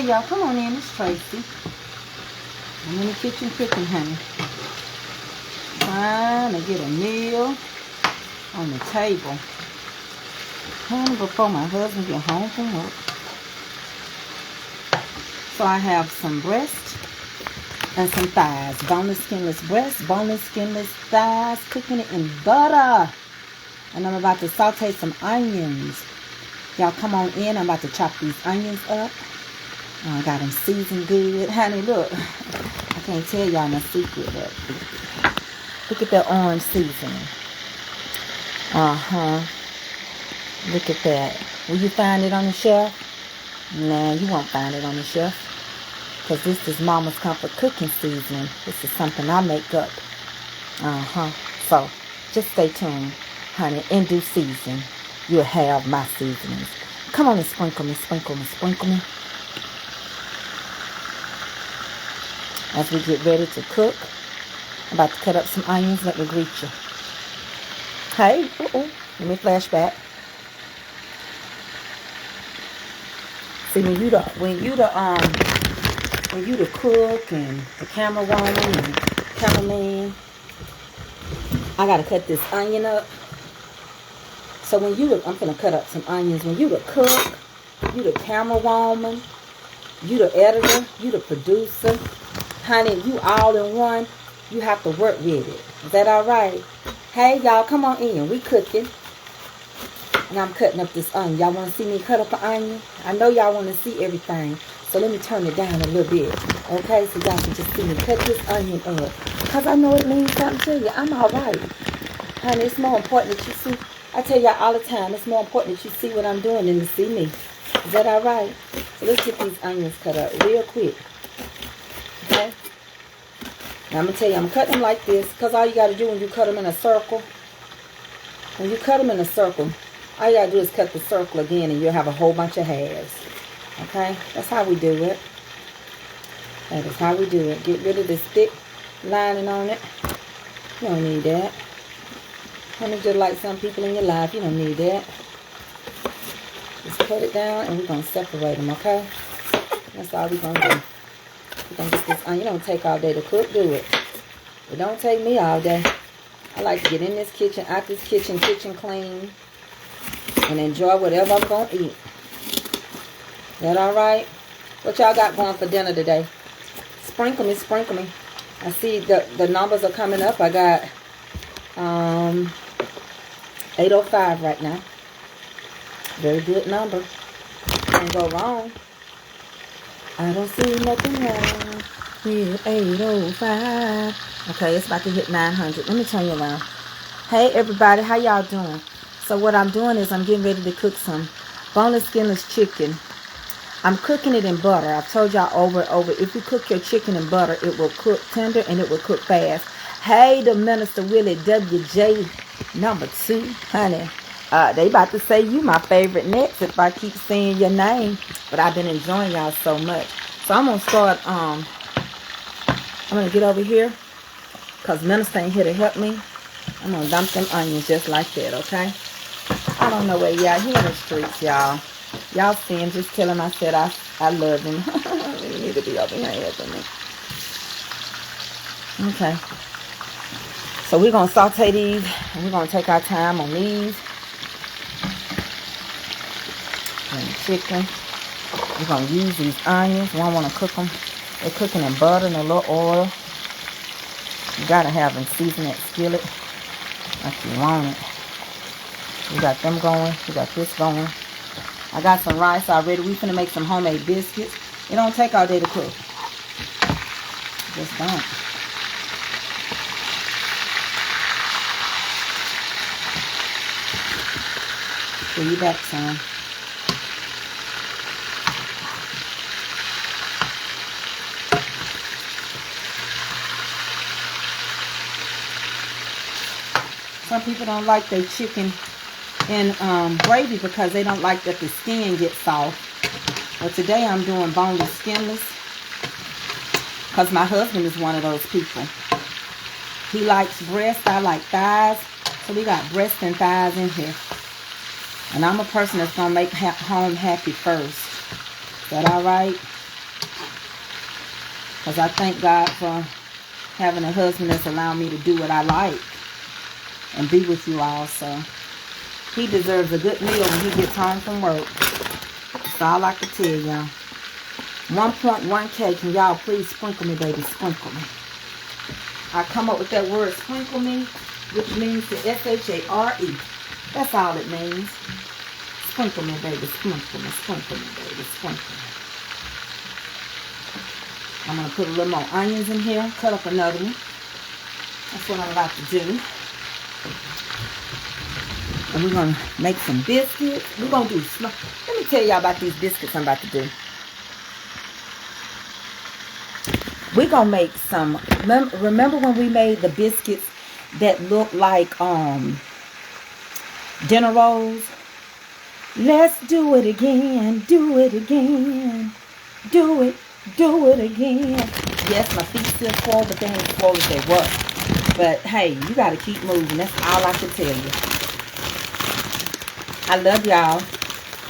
Hey, y'all, come on in. It's Tracy. I'm in the kitchen cooking, honey. Trying to get a meal on the table. Honey, before my husband get home from work. So I have some breast and some thighs. Boneless, skinless breast, boneless, skinless thighs. Cooking it in butter. And I'm about to saute some onions. Y'all come on in. I'm about to chop these onions up. Oh, I got them seasoned good. Honey, look. I can't tell y'all my secret, but look at that orange seasoning. Look at that. Will you find it on the shelf? Nah, you won't find it on the shelf. Because this is Mama's Comfort Cooking Seasoning. This is something I make up. So, just stay tuned, honey. In due season, you'll have my seasonings. Come on and sprinkle me, sprinkle me, sprinkle me. As we get ready to cook, I'm about to cut up some onions. Let me greet you. Hey, let me flash back. See, when you the cook and the camera woman and cameraman, I gotta cut this onion up. So I'm gonna cut up some onions. When you the cook, you the camera woman, you the editor, you the producer, honey, you all in one. You have to work with it. Is that all right? Hey, y'all, come on in. We cooking. And I'm cutting up this onion. Y'all want to see me cut up an onion? I know y'all want to see everything. So let me turn it down a little bit. Okay? So y'all can just see me cut this onion up. Because I know it means something to you. I'm all right. Honey, it's more important that you see. I tell y'all all the time, it's more important that you see what I'm doing than to see me. Is that all right? So let's get these onions cut up real quick. Okay? Now I'm going to tell you, I'm cutting them like this. Because all you got to do when you cut them in a circle, when you cut them in a circle, all you got to do is cut the circle again and you'll have a whole bunch of halves. Okay? That's how we do it. That is how we do it. Get rid of this thick lining on it. You don't need that. Honey, just like some people in your life, you don't need that. Just put it down and we're going to separate them, okay? That's all we're going to do. We're going to get this onion. You don't take all day to cook, do it. It don't take me all day. I like to get in this kitchen, out this kitchen clean, and enjoy whatever I'm going to eat. That all right? What y'all got going for dinner today? Sprinkle me, sprinkle me. I see the numbers are coming up. I got 805 right now. Very good number. Can't go wrong. I don't see nothing wrong with 805. Okay, it's about to hit 900. Let me turn you around. Hey, everybody. How y'all doing? So what I'm doing is I'm getting ready to cook some boneless, skinless chicken. I'm cooking it in butter. I've told y'all over and over. If you cook your chicken in butter, it will cook tender and it will cook fast. Hey, the Minister Willie WJ #2. Honey, they about to say you my favorite next if I keep saying your name. But I've been enjoying y'all so much. So I'm going to start, I'm going to get over here. Because Minister ain't here to help me. I'm going to dump them onions just like that, okay? I don't know where y'all. He in the streets, y'all. Y'all see him. Just tell him I said I love him. You need to be over here helping me. Okay. So we're going to saute these. And we're going to take our time on these. And the chicken. We're going to use these onions. We don't want to cook them. They're cooking in butter and a little oil. You got to have them season that skillet like you want it. We got them going. We got this going. I got some rice already. We finna make some homemade biscuits. It don't take all day to cook. Just don't. Pull you back some. Some people don't like their chicken in gravy because they don't like that the skin gets soft. But today I'm doing boneless, skinless because my husband is one of those people. He likes breast. I like thighs. So we got breast and thighs in here. And I'm a person that's going to make home happy first. Is that all right? Because I thank God for having a husband that's allowed me to do what I like and be with you all. So he deserves a good meal when he gets home from work. That's all I can tell y'all. 1.1K. Can y'all please sprinkle me, baby? Sprinkle me. I come up with that word sprinkle me, which means the S-H-A-R-E. That's all it means. Sprinkle me, baby. Sprinkle me. Sprinkle me, baby. Sprinkle me. I'm going to put a little more onions in here. Cut up another one. That's what I'm about to do. And we're going to make some biscuits. We're going to do... Let me tell y'all about these biscuits I'm about to do. We're going to make some... Remember when we made the biscuits that look like dinner rolls? Let's do it again. Do it again. Do it. Do it again. Yes, my feet still swole, but they ain't swole as they were. But hey, you got to keep moving. That's all I can tell you. I love y'all.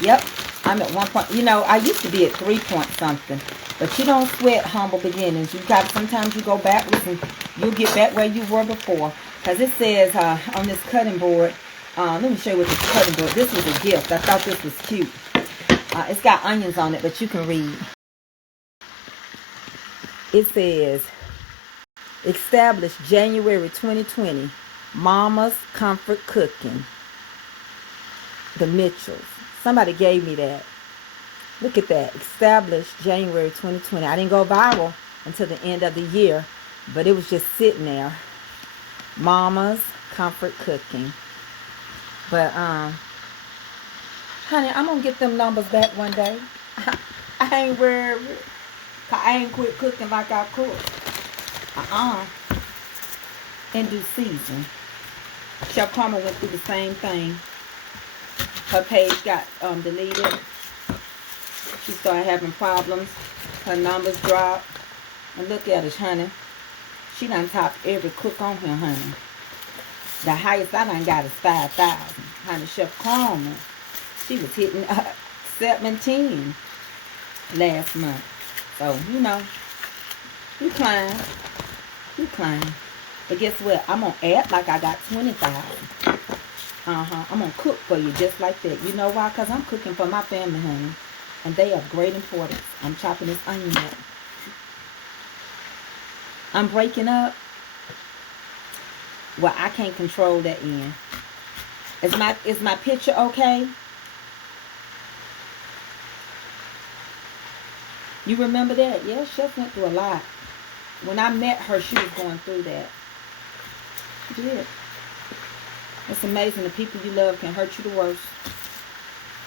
Yep, I'm at 1 point. You know, I used to be at 3 point something. But you don't sweat humble beginnings. You got, sometimes you go backwards and you'll get back where you were before. Because it says on this cutting board, let me show you what this cutting board. This was a gift. I thought this was cute. It's got onions on it, but you can read. It says, established January 2020, Mama's Comfort Cooking. The Mitchells. Somebody gave me that. Look at that. Established January 2020. I didn't go viral until the end of the year, but it was just sitting there. Mama's Comfort Cooking. But, honey, I'm going to get them numbers back one day. I ain't worried. I ain't quit cooking like I cook. In due season. Chef Karma went through the same thing. Her page got deleted. She started having problems. Her numbers dropped. And look at her, honey. She done topped every cook on here, honey. The highest I done got is 5,000. Honey, Chef Karma, she was hitting 17 last month. So, you know, you climb. You climb. But guess what? I'm going to act like I got 20,000. I'm going to cook for you just like that. You know why? Because I'm cooking for my family, honey. And they are great importance. I'm chopping this onion up. I'm breaking up. Well, I can't control that end. Is my picture okay? You remember that? Yeah, Chef went through a lot. When I met her, she was going through that. She did. It's amazing. The people you love can hurt you the worst.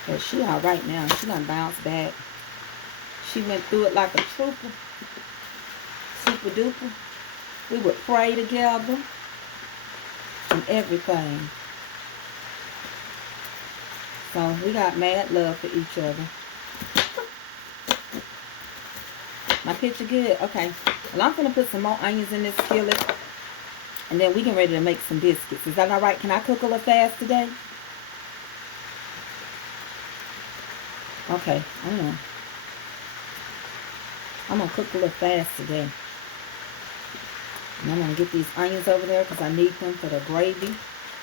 But she all right now. She done bounced back. She went through it like a trooper. Super duper. We would pray together. And everything. So we got mad love for each other. My picture good? Okay. Well, I'm going to put some more onions in this skillet. And then we get ready to make some biscuits. Is that all right? Can I cook a little fast today? Okay. I'm going to cook a little fast today. And I'm going to get these onions over there because I need them for the gravy.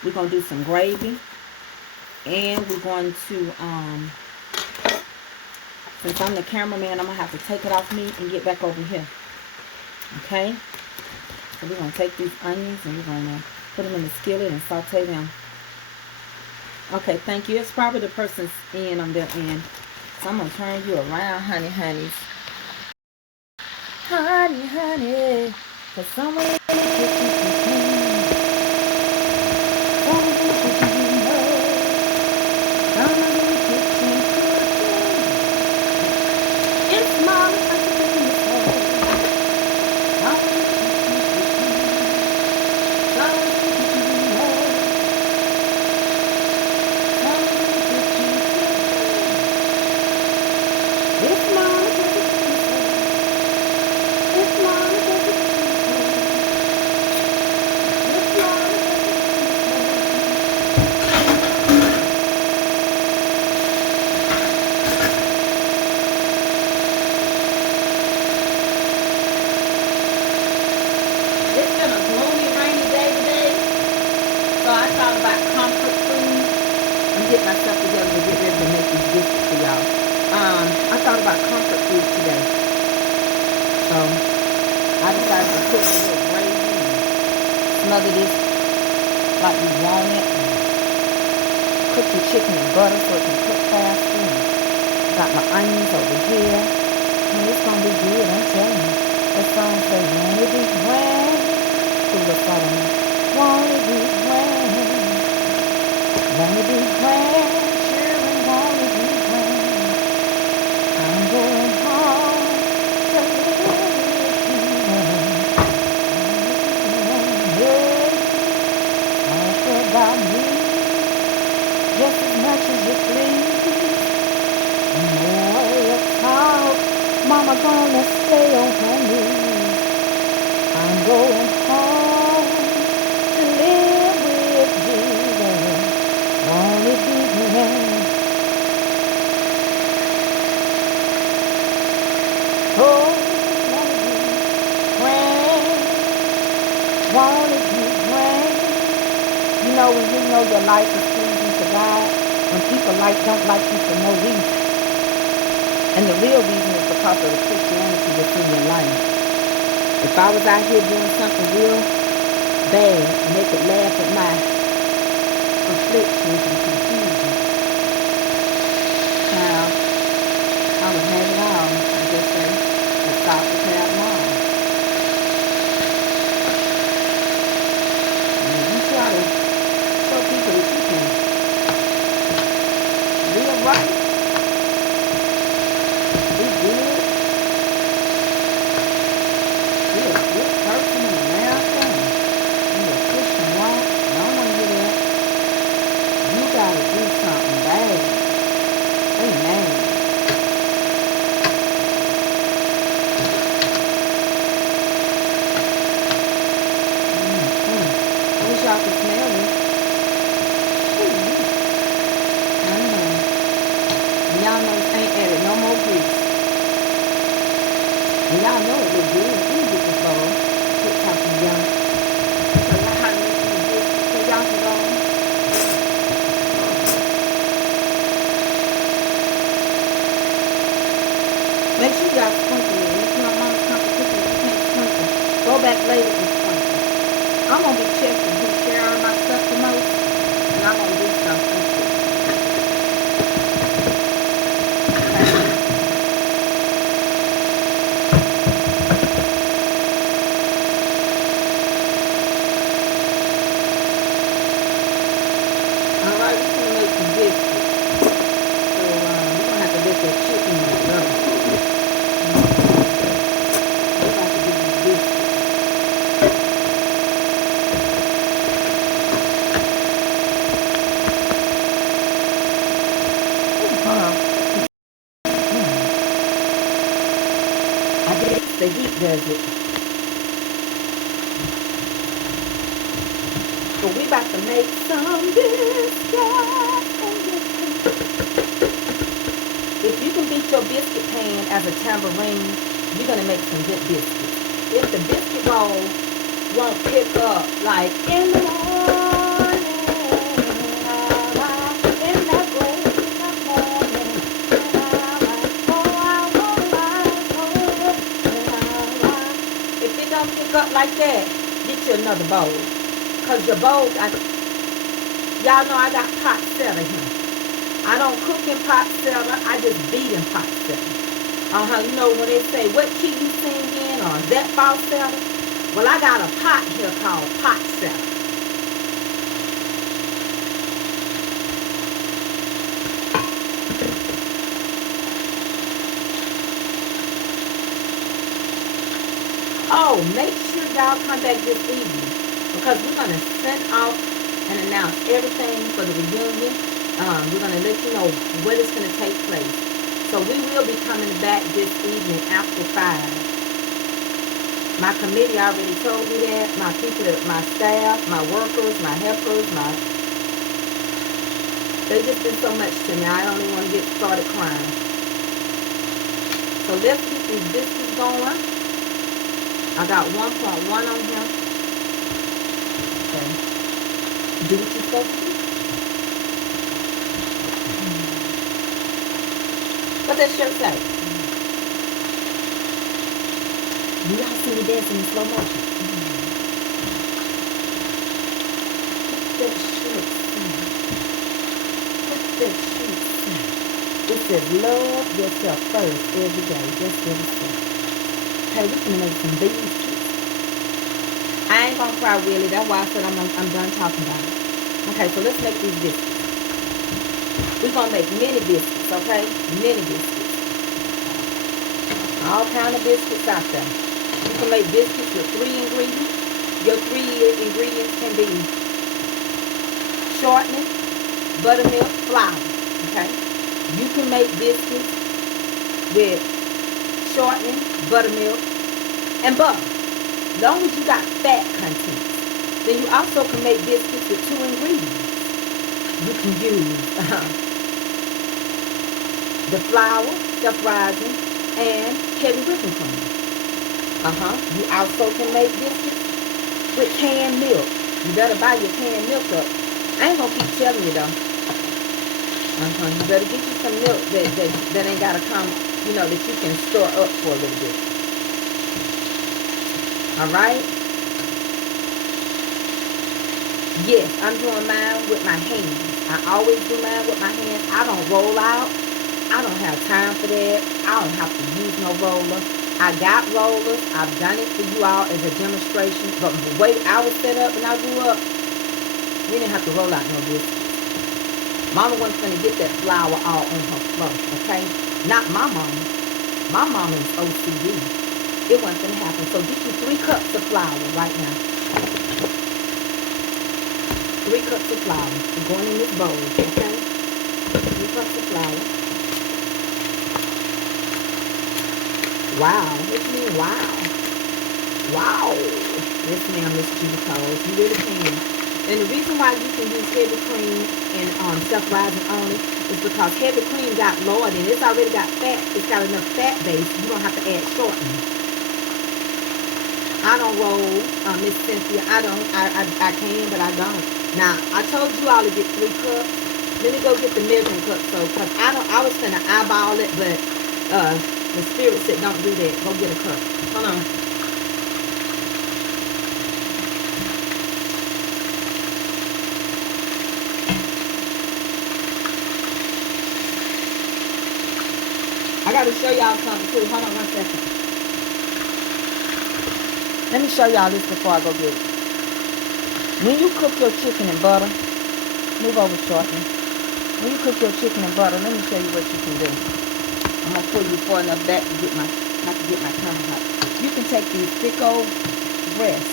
We're going to do some gravy. And we're going to, since I'm the cameraman, I'm going to have to take it off me and get back over here. Okay? So we're going to take these onions and we're going to put them in the skillet and saute them. Okay, thank you. It's probably the person's end on their end. So I'm going to turn you around, honey, honeys. Honey, honey. For someone in the kitchen. talking about comfort food. I'm getting myself together to get ready to make these biscuits for y'all. I thought about comfort food today. So I decided to cook a little gravy and smother this like we want it. Cook the chicken in butter so it can cook faster. And got my onions over here. And it's gonna be good, I'm telling you. That song says, "Won't it be grand?" Put a little salt on it. Won't it be grand? Won't it be grand? Children, won't it be grand? I'm going home to live with you. Talk about me just as much as you please. The more you talk, Mama gonna stay on her knees. I'm going home to live with Jesus. Won't it be grand? Oh, won't it be grand? Won't it be grand? You know, when you know your life is pleasing to God, when people don't like you for no reason. And the real reason is because of the Christianity that's in your life. If I was out here doing something real bad and they could laugh at my afflictions and confusion, now I would have it all. I just say, let's stop the crap now. And you try to show people that you can live right, be good, be a good person in America, and be a Christian walk. I don't want to hear that. You got to do something bad. Amen. I wish y'all could smell this. I know. And y'all know this ain't added no more grease. And y'all know it look good. Let me get this bowl. Quit talking young. So y'all how to make these biscuits so y'all can go on. Make sure y'all sprinkle it. If you want mama's comfort cooking, you can't sprinkle. Go back later and sprinkle. I'm going to be checking who's sharing my stuff the most. And I'm going to do something. Alright, we're going to make some biscuits. So, we're going to have to let that chicken go. We're about to do these biscuits. I guess the heat does it. So we about to make some biscuits. If you can beat your biscuit pan as a tambourine, you're going to make some good biscuits. If the biscuit roll won't pick up like in the morning, in that great morning, if it don't pick up like that, get you another bowl. Because your bowl, y'all know I got pot cellar here. I don't cook in pot cellar, I just beat in pot cellar. You know when they say, what key you sing in, or is that falsetto? Well, I got a pot here called pot cellar. Oh, make sure y'all come back this evening, because we're going to send off and announce everything for the reunion. We're going to let you know when it's going to take place. So we will be coming back this evening after 5. My committee already told me that. My people, my staff, my workers, my helpers, they just been so much to me. I don't even want to get started crying. So let's get these biscuits going. I got 1.1 on here. Okay. Do what you're supposed to do. What that shirt say? Do y'all see me dancing in slow motion? What that shirt say? What that shirt say? It says, love yourself first every day. That's what it says. Hey, we're going to make some biscuits. I ain't going to cry, really. That's why I said I'm done talking about it. Okay, so let's make these biscuits. We're going to make mini biscuits, okay? Mini biscuits. All kind of biscuits out there. You can make biscuits with 3 ingredients. Your 3 ingredients can be shortening, buttermilk, flour, okay? You can make biscuits with shortening, buttermilk, and butter. As long as you got fat content. Then you also can make biscuits with 2 ingredients. You can use the flour, self-rising, and heavy whipping cream. You also can make biscuits with canned milk. You better buy your canned milk up. I ain't gonna keep telling you though. You better get you some milk that ain't gotta come, you know, that you can store up for a little bit. Alright? Yes, I'm doing mine with my hands. I always do mine with my hands. I don't roll out. I don't have time for that. I don't have to use no roller. I got rollers. I've done it for you all as a demonstration. But the way I was set up when I grew up, we didn't have to roll out no biscuits. Mama wasn't going to get that flour all on her floor, okay? Not my mama. My mama is OCD. It wasn't going to happen. So get you 3 cups of flour right now. 3 cups of flour. We're going in this bowl, okay? 3 cups of flour. Wow. What you mean, wow? Wow. Yes, ma'am, Miss Judy Coles. You really can. And the reason why you can use heavy cream and self-rising only is because heavy cream got lowered and it's already got fat. It's got enough fat base. You don't have to add shortening. I don't roll, Miss Cynthia. I can, but I don't. Now, I told you all to get 3 cups. Let me go get the measuring cup. So, because I was going to eyeball it, but the spirit said don't do that. Go get a cup. Hold on. I got to show y'all something too. Hold on 1 second. Let me show y'all this before I go get it. When you cook your chicken in butter, move over shortly. When you cook your chicken in butter, let me show you what you can do. I'm going to pull you far enough back to get not to get my camera hot. You can take these thick old breasts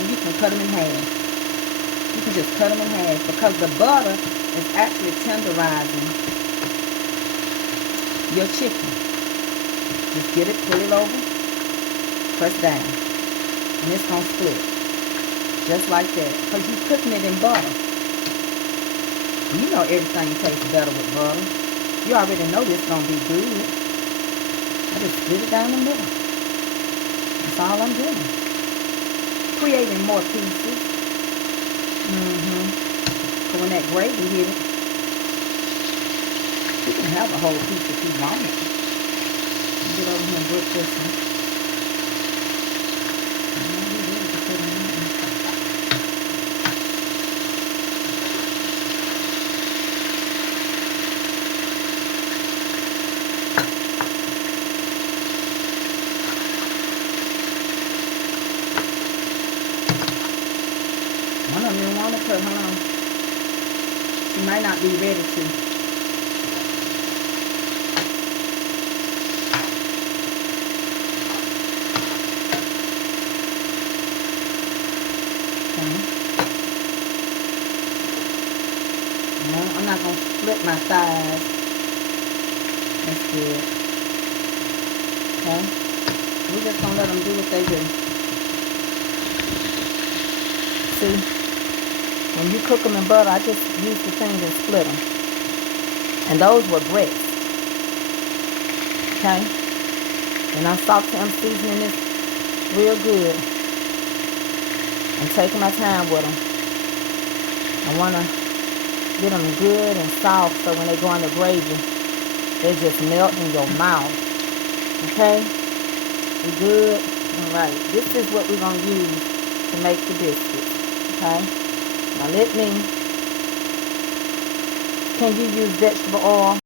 and you can cut them in half. You can just cut them in half because the butter is actually tenderizing your chicken. Just get it, pull it over, press down, and it's going to split. Just like that. Because you're cooking it in butter. You know everything tastes better with butter. You already know this going to be good. I just split it down the middle. That's all I'm doing. Creating more pieces. So when that gravy hit it, you can have a whole piece if you want it. Get over here and whip this one. One of them didn't want to cook. Hold on. She might not be ready to. No, I'm not going to split my thighs. That's good. Okay? We're just going to let them do what they do. See? When you cook them in butter, I just use the thing and split them. And those were breasts. Okay? And I'm seasoning this real good. I'm taking my time with them. I want to get them good and soft so when they go in the gravy, they just melt in your mouth. Okay? We good? Alright. This is what we're going to use to make the biscuits. Okay? Now let me... Can you use vegetable oil?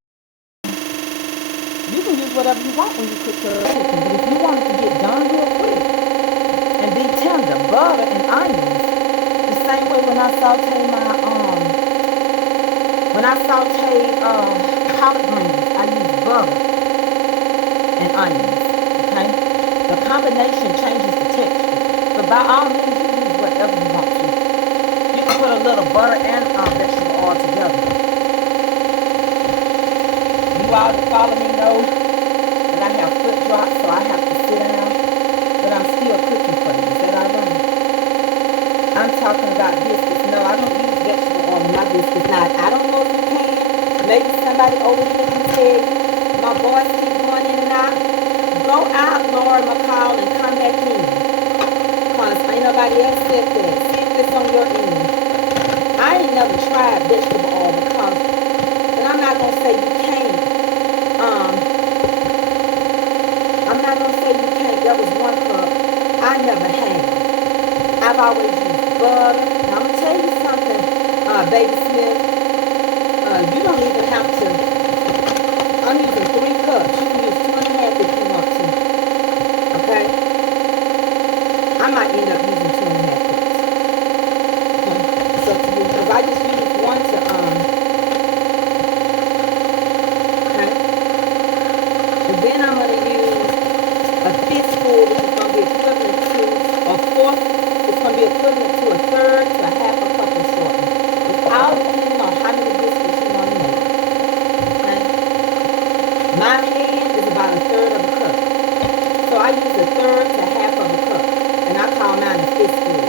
You can use whatever you want when you cook your chicken. But if you want it to get done real quick and be tender, butter and onions. The same way when I saute collard greens, I use butter and onions. Okay? The combination changes the texture. But by all means, you use whatever you want to. You can put a little butter and vegetable oil together. You all that follow me know that I have foot drops, so I have to sit down. But I'm still cooking for you. Is that all right? I'm talking about biscuits. No, I don't use vegetable oil in my biscuits. Now, I don't know if you can. Maybe somebody over here can tell you. My boys keep going in and out. Go out, Laura McCall, and come back in. Because ain't nobody else said that. See if it's on your end. I ain't never tried vegetable oil because, and I'm not going to say you can't. I'm not going to say you can't. There was one cup I never had. I've always used butter. Now, I'm going to tell you something, Baby Smith. You don't even have to. I'm using 3 cups. You can use 2.5 if you want to. Okay? I might end up using 2.5 cups. Okay? So to you, because I just used one to, okay? And then I'm going to use a fistful, which is going to be equivalent to a fourth. It's going to be equivalent to a third to a half a cup of shortening. It's all depending on how many biscuits you want to make. Okay? My hand is about a third of a cup. So I use a third to half of a cup. And I call mine a fistful.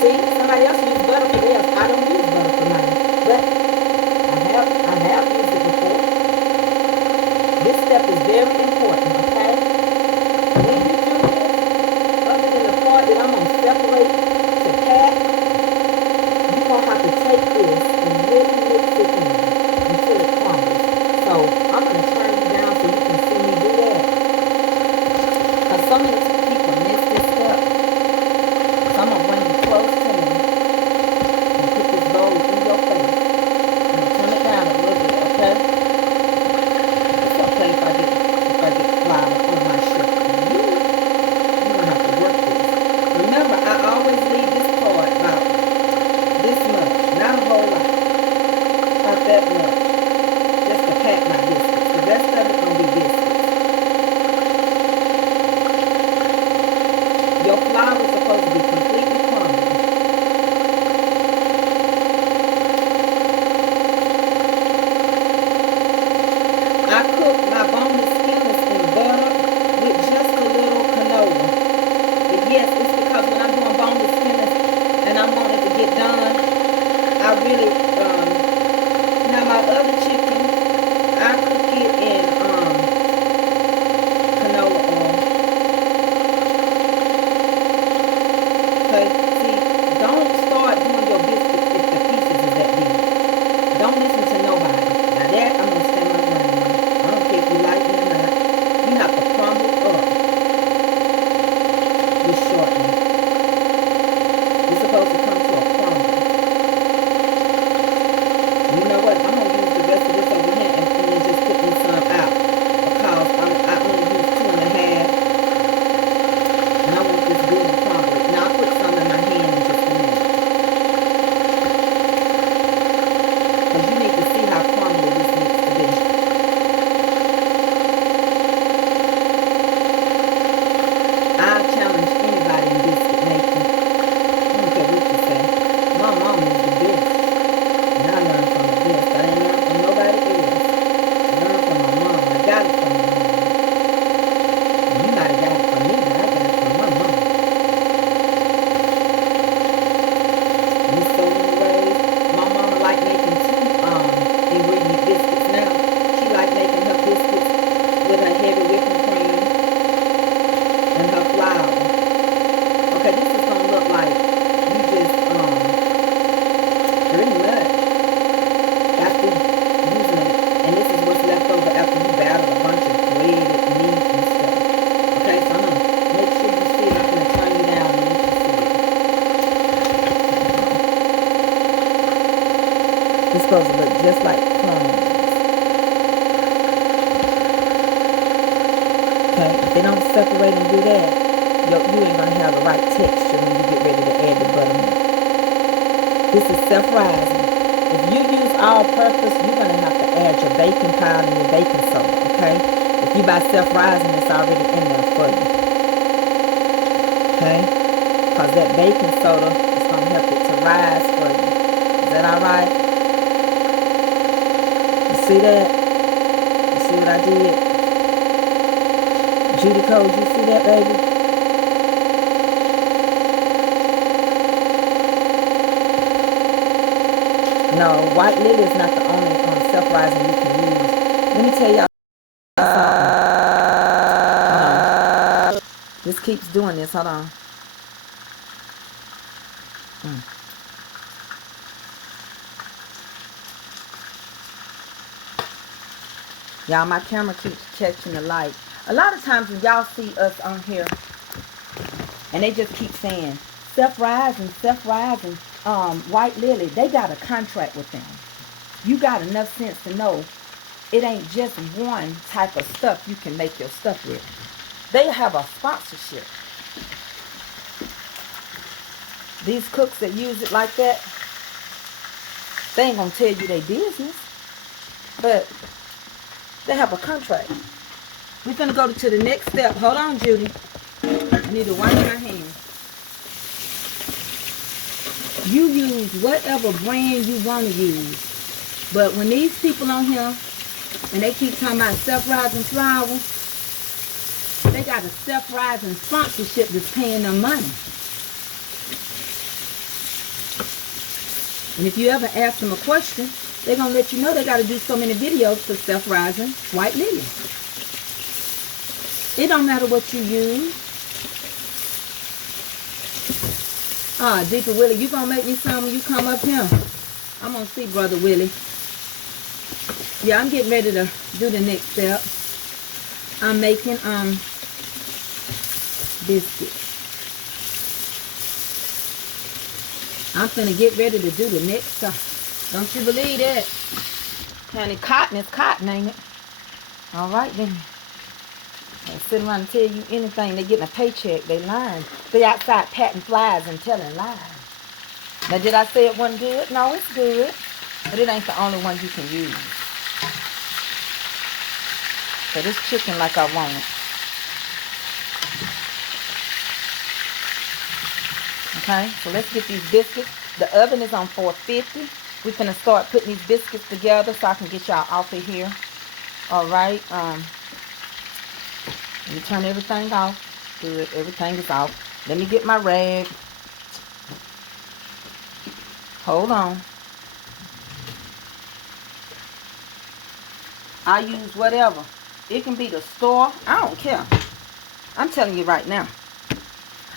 See, somebody else uses butter for theirs. I don't use butter for mine. But I have used it before. This step is very important, okay? When you do this, other than the part that I'm going to separate to pat, you're going to have to take this and really mix it in until it crumbles. So I'm going to turn you down so you can see me do that. Because some of the people miss this step. So I'm going to bring you close to me and put this bowl in your face. I'm going to turn it down a little bit, okay? It's okay if I get flour on my shirt. You're going to have to work this. Remember, I always leave this part about this much. Not a whole lot. About that much. Just to pack my biscuits. The rest of it going to be biscuits. Your flour is supposed to be completely crumbled. I cook my boneless skillets in butter with just a little canola. But yes, it's because when I'm doing boneless skillets and I want it to get done, I really, now my other chicken, I cook it in canola oil. Okay, see, don't start doing your biscuits if the pieces is that big. Don't listen to nobody. Now that, I'm going to stand my ground on. I don't care if you like it or not. You have to crumble up with shortening. It's supposed to come to a crumble. You know what? I'm going to use the rest of this over here and then just put me some out. Because I only use 2.5. And I want this good and crumbly. Now I'll put some in my hand in just a minute. Because you need to see how crumbly this needs to be. I challenge anybody supposed to look just like crumbs. Okay, if they don't separate and do that, you ain't gonna have the right texture when you get ready to add the buttermilk. This is self-rising. If you use all-purpose, you're gonna have to add your baking powder and your baking soda. Okay, if you buy self-rising, it's already in there for you. Okay, because that baking soda is gonna help it to rise for you. Is that all right? You see that? You see what I did? Judy Code, you see that, baby? No, white lily is not the only self-rising you can use. Let me tell y'all something. This keeps doing this. Hold on. Y'all, my camera keeps catching the light. A lot of times when y'all see us on here, and they just keep saying, self-rising, white lily, they got a contract with them. You got enough sense to know it ain't just one type of stuff you can make your stuff with. They have a sponsorship. These cooks that use it like that, they ain't gonna tell you their business, but they have a contract. We're gonna go to the next step. Hold on, Judy. I need to wipe my hands. You use whatever brand you want to use. But when these people on here, and they keep talking about self-rising flour, they got a self-rising sponsorship that's paying them money. And if you ever ask them a question, they're going to let you know they got to do so many videos for self-rising white lily. It don't matter what you use. Deacon Willie, you going to make me some when you come up here? I'm going to see Brother Willie. Yeah, I'm getting ready to do the next step. I'm making biscuits. I'm finna get ready to do the next stuff. Don't you believe that? Honey, cotton is cotton, ain't it? All right, then. They sit around and tell you anything. They getting a paycheck. They lying. They outside patting flies and telling lies. Now, did I say it wasn't good? No, it's good. But it ain't the only one you can use. So this chicken like I want it. Okay, so let's get these biscuits. The oven is on 450. We're gonna start putting these biscuits together so I can get y'all off of here. All right. Let me turn everything off. Good, everything is off. Let me get my rag. Hold on. I use whatever. It can be the store. I don't care. I'm telling you right now.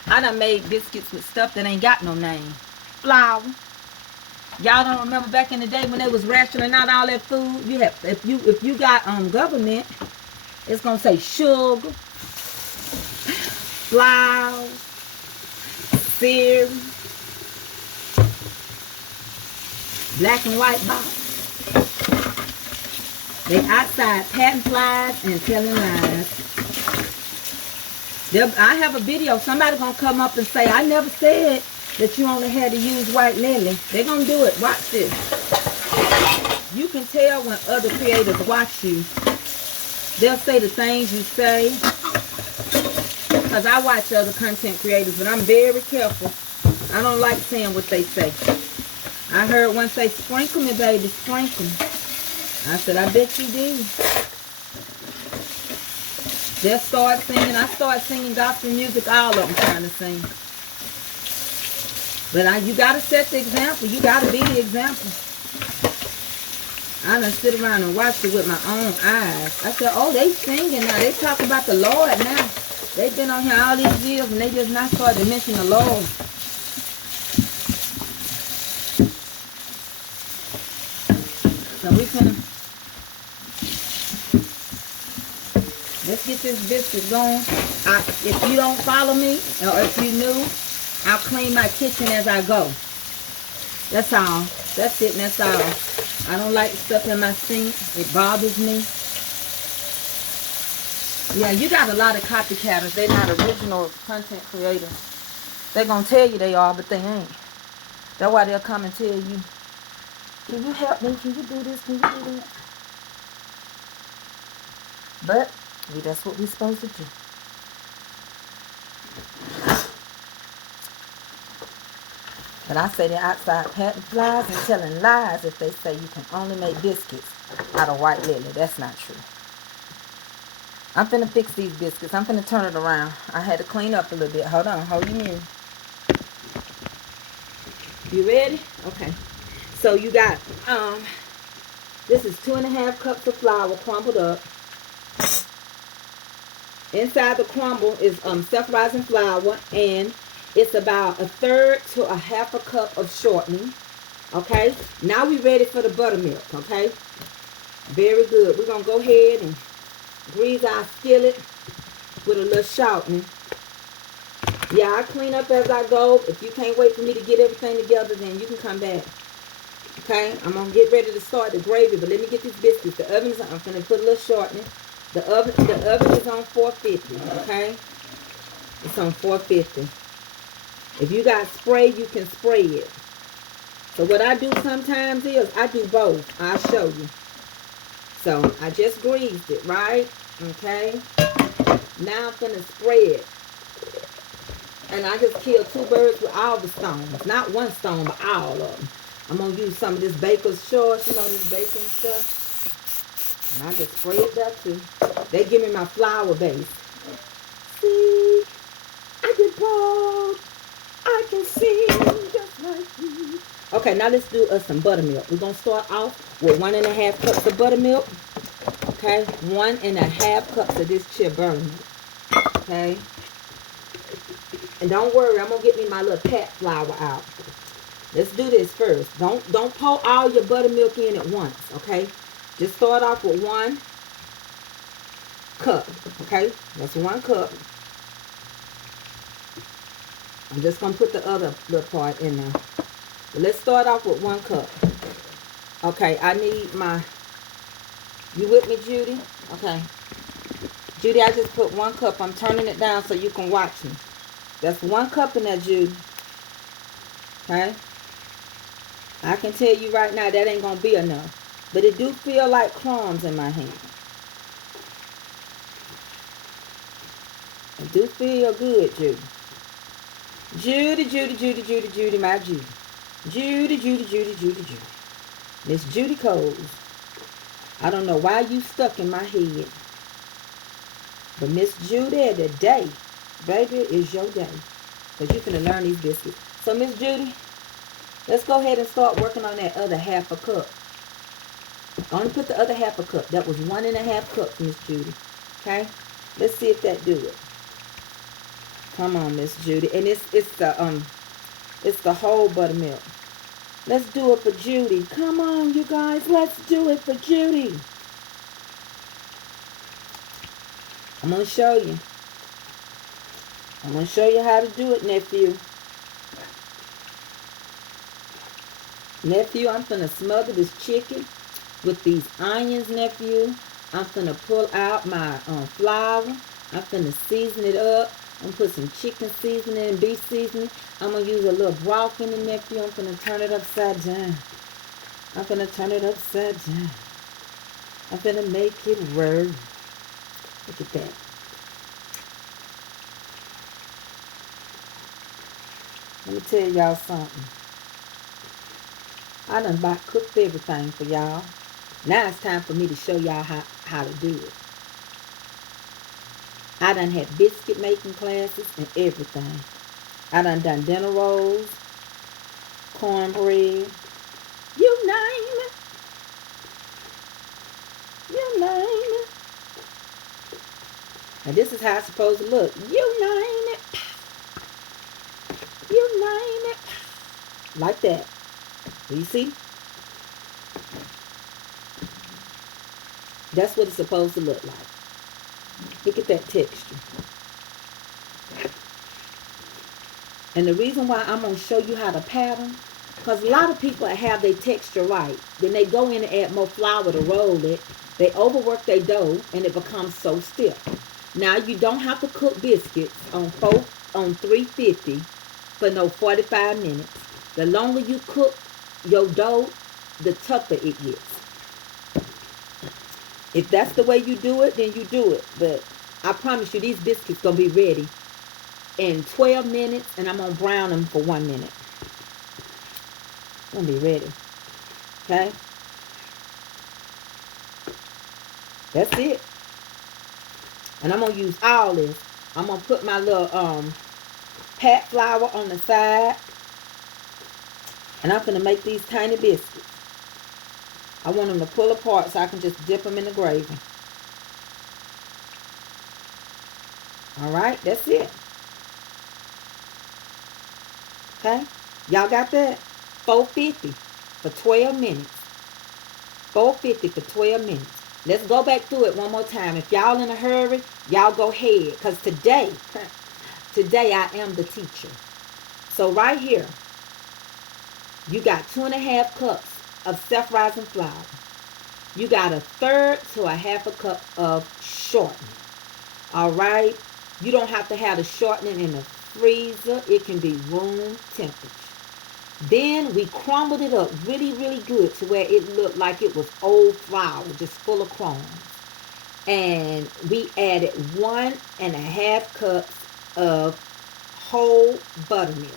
I done made biscuits with stuff that ain't got no name. Flour. Y'all don't remember back in the day when they was rationing out all that food? You have, if you got government, it's gonna say sugar, flour, cereal, black and white box. They outside patting flies and telling lies. I have a video. Somebody gonna come up and say, I never said that you only had to use white lily. They're gonna do it. Watch this. You can tell when other creators watch you. They'll say the things you say. Because I watch other content creators, but I'm very careful. I don't like saying what they say. I heard one say, sprinkle me, baby, sprinkle me. I said, I bet you do. They'll start singing. I start singing gospel music, all of them trying to sing. But you got to set the example. You got to be the example. I done sit around and watch it with my own eyes. I said, oh, they singing now. They talking about the Lord now. They've been on here all these years and they just not started to mention the Lord. So we finna... Let's get this biscuit going. If you don't follow me, or if you new, I'll clean my kitchen as I go. That's all. That's it and that's all. I don't like stuff in my sink. It bothers me. Yeah, you got a lot of copycatters. They're not original content creators. They're going to tell you they are, but they ain't. That's why they'll come and tell you, can you help me? Can you do this? Can you do that? But that's what we're supposed to do. But I say they're outside patting flies and telling lies if they say you can only make biscuits out of white lily. That's not true. I'm finna fix these biscuits. I'm finna turn it around. I had to clean up a little bit. Hold on. Hold your mute. You ready? Okay. So you got, this is 2.5 cups of flour crumbled up. Inside the crumble is self-rising flour, and it's about 1/3 to 1/2 cup of shortening. Okay, now we ready for the buttermilk. Okay, very good. We're gonna go ahead and grease our skillet with a little shortening. Yeah, I clean up as I go. If you can't wait for me to get everything together, then you can come back. Okay, I'm gonna get ready to start the gravy, but let me get these biscuits. The oven is, I'm gonna put a little shortening. The oven is on 450. Okay, it's on 450. If you got spray, you can spray it. So what I do sometimes is I do both. I'll show you. So I just greased it, right? Okay. Now I'm gonna spray it. And I just killed 2 birds with all the stones. Not one stone, but all of them. I'm gonna use some of this baker's sauce, you know, this baking stuff. And I just spray it there too. They give me my flour base. See, I can talk. I can sing just like you. Okay, now let's do some buttermilk. We're going to start off with 1.5 cups of buttermilk. Okay, 1.5 cups of this chia buttermilk. Okay. And don't worry, I'm going to get me my little pat flour out. Let's do this first. Don't pour all your buttermilk in at once, okay? Just start off with 1 cup, okay? That's 1 cup. I'm just going to put the other little part in there. But let's start off with 1 cup. Okay, I need my... You with me, Judy? Okay. Judy, I just put 1 cup. I'm turning it down so you can watch me. That's 1 cup in there, Judy. Okay? I can tell you right now that ain't going to be enough. But it do feel like crumbs in my hand. It do feel good, Judy. Judy, Judy, Judy, Judy, Judy, my Judy. Judy, Judy, Judy, Judy, Judy. Miss Judy Coles. I don't know why you stuck in my head. But Miss Judy, today, baby, is your day. Because you're going to learn these biscuits. So, Miss Judy, let's go ahead and start working on that other 1/2 cup. I only put the other 1/2 cup. That was 1.5 cups, Miss Judy. Okay? Let's see if that do it. Come on, Miss Judy. And it's the whole buttermilk. Let's do it for Judy. Come on, you guys. Let's do it for Judy. I'm going to show you. I'm going to show you how to do it, nephew. Nephew, I'm going to smother this chicken with these onions, nephew. I'm going to pull out my flour. I'm going to season it up. I'm going to put some chicken seasoning and beef seasoning. I'm going to use a little broth in the nephew. I'm going to turn it upside down. I'm going to turn it upside down. I'm going to make it work. Look at that. Let me tell y'all something. I done about cooked everything for y'all. Now it's time for me to show y'all how to do it. I done had biscuit making classes and everything. I done dinner rolls, cornbread, you name it. You name it. Now this is how it's supposed to look. You name it. You name it. Like that. Do you see? That's what it's supposed to look like. Look at that texture. And the reason why I'm going to show you how to pattern, Because a lot of people have their texture right. Then they go in and add more flour to roll it. They overwork their dough and it becomes so stiff. Now you don't have to cook biscuits on 350 for no 45 minutes. The longer you cook your dough, the tougher it gets. If that's the way you do it, then you do it. But I promise you, these biscuits gonna be ready in 12 minutes, and I'm gonna brown them for 1 minute. Gonna be ready. Okay, that's it. And I'm gonna use all this. I'm gonna put my little pat flour on the side, and I'm gonna make these tiny biscuits. I want them to pull apart so I can just dip them in the gravy. All right, that's it. Okay, y'all got that? 450 for 12 minutes. 450 for 12 minutes. Let's go back through it one more time. If y'all in a hurry, y'all go ahead. Because today I am the teacher. So right here, you got 2.5 cups of self-rising flour. You got 1/3 to 1/2 cup of shortening. All right? You don't have to have the shortening in the freezer. It can be room temperature. Then we crumbled it up really, really good to where it looked like it was old flour, just full of crumbs. And we added 1.5 cups of whole buttermilk.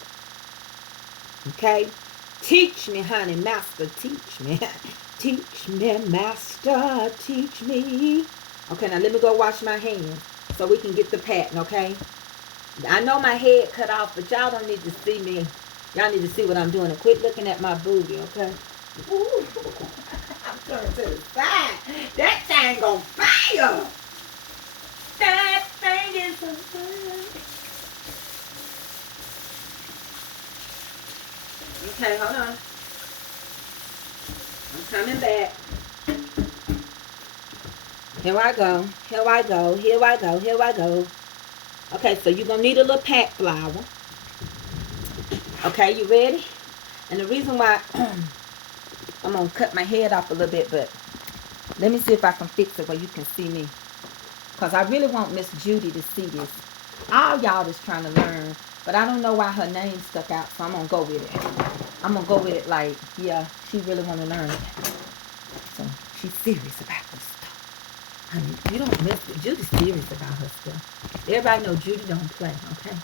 Okay? Teach me, honey, master, teach me. Teach me, master, teach me. Okay, now let me go wash my hands so we can get the pattern, okay? I know my head cut off, but y'all don't need to see me. Y'all need to see what I'm doing. And quit looking at my booty, okay? Ooh, I'm turning to the side. That thing on fire. That thing is on fire. Okay, hold on. I'm coming back. Here I go. Here I go. Here I go. Here I go. Okay, so you're going to need a little pat flour. Okay, you ready? And the reason why I'm going to cut my head off a little bit, but let me see if I can fix it where you can see me. Because I really want Miss Judy to see this. All y'all is trying to learn, but I don't know why her name stuck out, so I'm going to go with it. I'm going to go with it like, yeah, she really want to learn it. So she's serious about this stuff. Honey, you don't miss it. Judy's serious about her stuff. Everybody know Judy don't play, okay?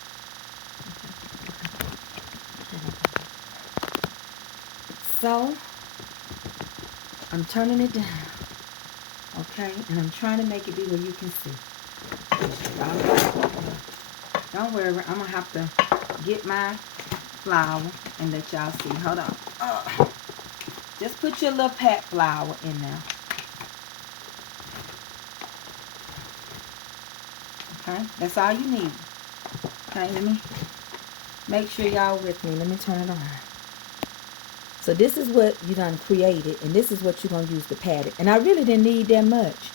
So, I'm turning it down, okay? And I'm trying to make it be where you can see. Don't worry, I'm going to have to get my flour and let y'all see. Hold on. Just put your little pat flour in there. Okay, that's all you need. Okay, let me make sure y'all with me. Let me turn it on. So this is what you done created, and this is what you're going to use to pat it. And I really didn't need that much.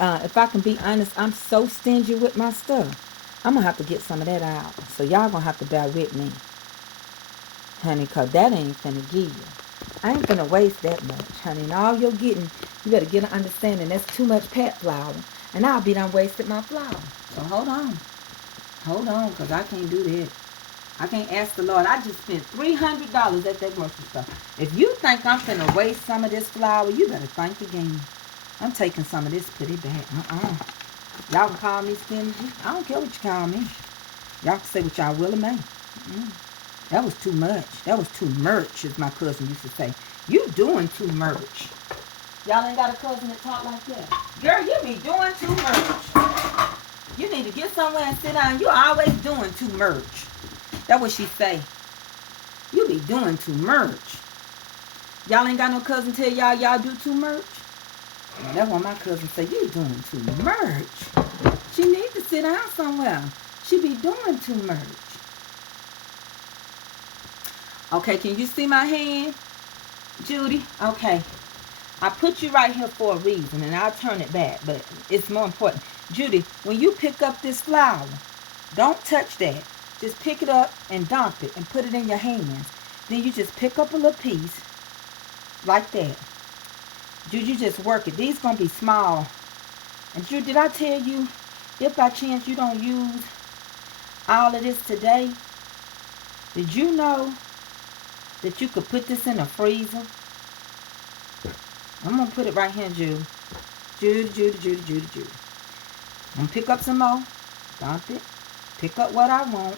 If I can be honest, I'm so stingy with my stuff. I'm going to have to get some of that out. So y'all going to have to bear with me. Honey, because that ain't finna give you. I ain't finna waste that much, honey. And all you're getting, you better get an understanding. That's too much pat flour. And I'll be done wasted my flour. So hold on. Hold on, because I can't do that. I can't ask the Lord. I just spent $300 at that grocery store. If you think I'm finna waste some of this flour, you better think again. I'm taking some of this, put it back. Y'all can call me stingy. I don't care what you call me. Y'all can say what y'all will of me. That was too much. That was too much, as my cousin used to say. You doing too much. Y'all ain't got a cousin that talk like that. Girl, you be doing too much. You need to get somewhere and sit down. You always doing too much. That's what she say. You be doing too much. Y'all ain't got no cousin tell y'all do too much? Well, that's what my cousin say. You doing too much. She need to sit down somewhere. She be doing too much. Okay, can you see my hand, Judy? Okay. I put you right here for a reason, and I'll turn it back, but it's more important. Judy, when you pick up this flour, don't touch that. Just pick it up and dump it and put it in your hands. Then you just pick up a little piece like that. You just work it. These gonna be small. And did I tell you, if by chance you don't use all of this today, did you know that you could put this in a freezer? I'm gonna put it right here, Judy. Judy. I'm gonna pick up some more. Dump it. Pick up what I want.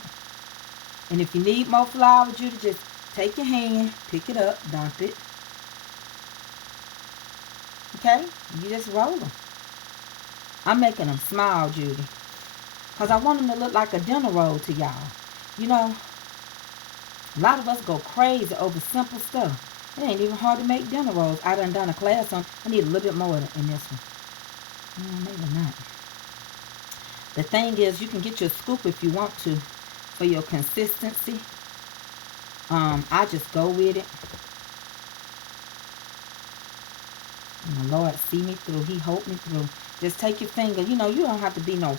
And if you need more flour, Judy, just take your hand, pick it up, dump it. Okay? You just roll them. I'm making them small, Judy, because I want them to look like a dinner roll to y'all. You know, a lot of us go crazy over simple stuff. It ain't even hard to make dinner rolls. I done a class on. I need a little bit more in this one. Maybe not. The thing is, you can get your scoop if you want to for your consistency. I just go with it. And the Lord see me through. He hold me through. Just take your finger. You know, you don't have to be no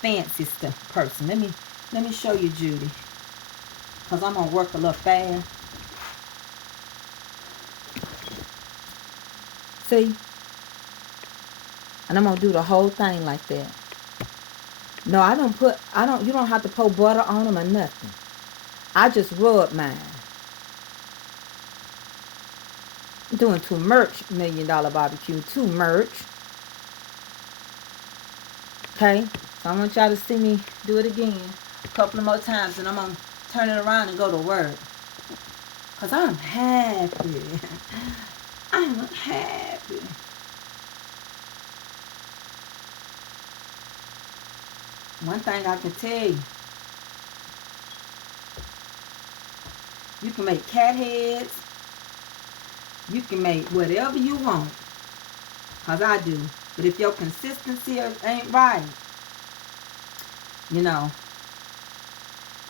fancy stuff person. Let me show you, Judy. Because I'm going to work a little fast. See? And I'm going to do the whole thing like that. No, you don't have to pour butter on them or nothing. I just rub mine. I'm doing too much, $1 Million Barbecue. Too much. Okay? So I want y'all to see me do it again a couple of more times. And I'm going to turn it around and go to work. Because I'm happy. I'm happy. One thing I can tell you can make cat heads. You can make whatever you want. Because I do. But if your consistency ain't right, you know.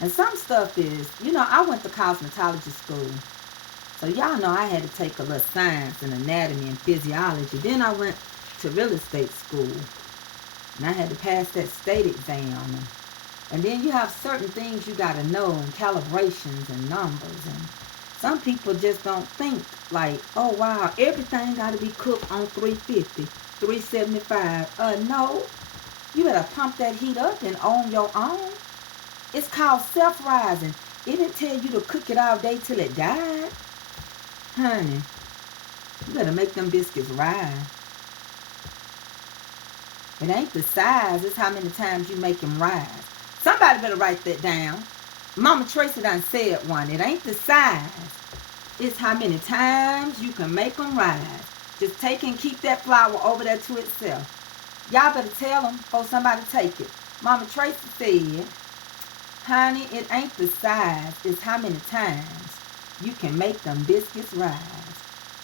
And some stuff is, you know, I went to cosmetology school. So y'all know I had to take a little science and anatomy and physiology. Then I went to real estate school. And I had to pass that state exam. And then you have certain things you got to know, and calibrations and numbers. And some people just don't think like, oh, wow, everything got to be cooked on 350, 375. No, you better pump that heat up and on your own. It's called self-rising. It didn't tell you to cook it all day till it died. Honey, you better make them biscuits rise. It ain't the size, it's how many times you make them rise. Somebody better write that down. Mama Tracy done said one. It ain't the size. It's how many times you can make them rise. Just take and keep that flour over there to itself. Y'all better tell them before somebody take it. Mama Tracy said, honey, it ain't the size. It's how many times you can make them biscuits rise.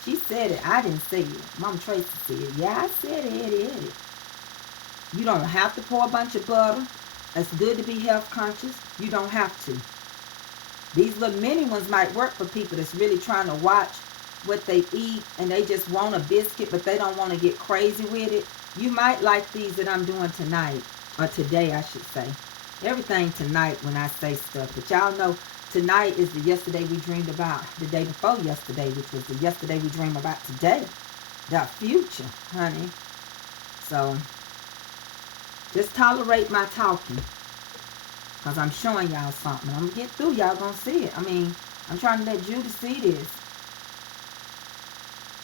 She said it. I didn't say it. Mama Tracy said it. Yeah, I said it. You don't have to pour a bunch of butter. It's good to be health conscious. You don't have to. These little mini ones might work for people that's really trying to watch what they eat and they just want a biscuit, but they don't want to get crazy with it. You might like these that I'm doing tonight, or today I should say. Everything tonight when I say stuff. But y'all know tonight is the yesterday we dreamed about the day before yesterday, which was the yesterday we dream about today. The future, honey. So just tolerate my talking. Because I'm showing y'all something. I'm going to get through. Y'all going to see it. I mean, I'm trying to let Judy see this.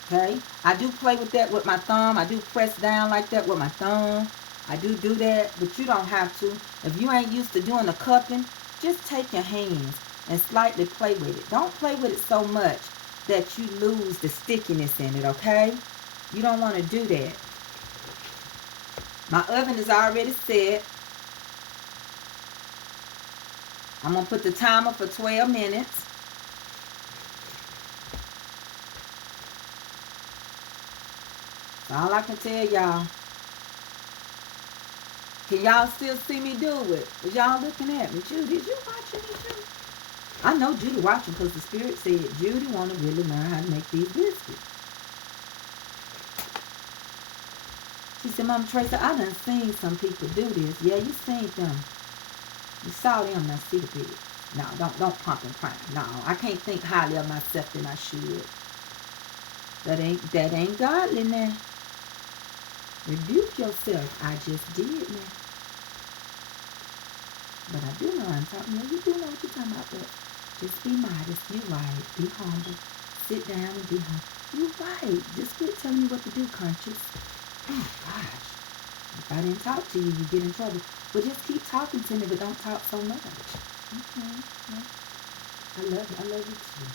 Okay? I do play with that with my thumb. I do press down like that with my thumb. I do that. But you don't have to. If you ain't used to doing the cupping, just take your hands and slightly play with it. Don't play with it so much that you lose the stickiness in it. Okay? You don't want to do that. My oven is already set. I'm going to put the timer for 12 minutes. That's all I can tell y'all. Can y'all still see me do it? Is y'all looking at me? Judy, is you watching me, Judy? I know Judy watching because the Spirit said Judy want to really learn how to make these biscuits. She said, Mama Tracy, I done seen some people do this. Yeah, you seen them. You saw them, now see the bit. No, don't pump and prime. No, I can't think highly of myself than I should. That ain't godly now. Rebuke yourself. I just did now. But I do know what I'm talking about. You do know what you're talking about, but just be modest. You right. Be humble. Sit down and be humble. You right. Just quit telling me what to do, conscious. Oh gosh. If I didn't talk to you, you get in trouble. But just keep talking to me, but don't talk so much. Okay. I love you. I love you too.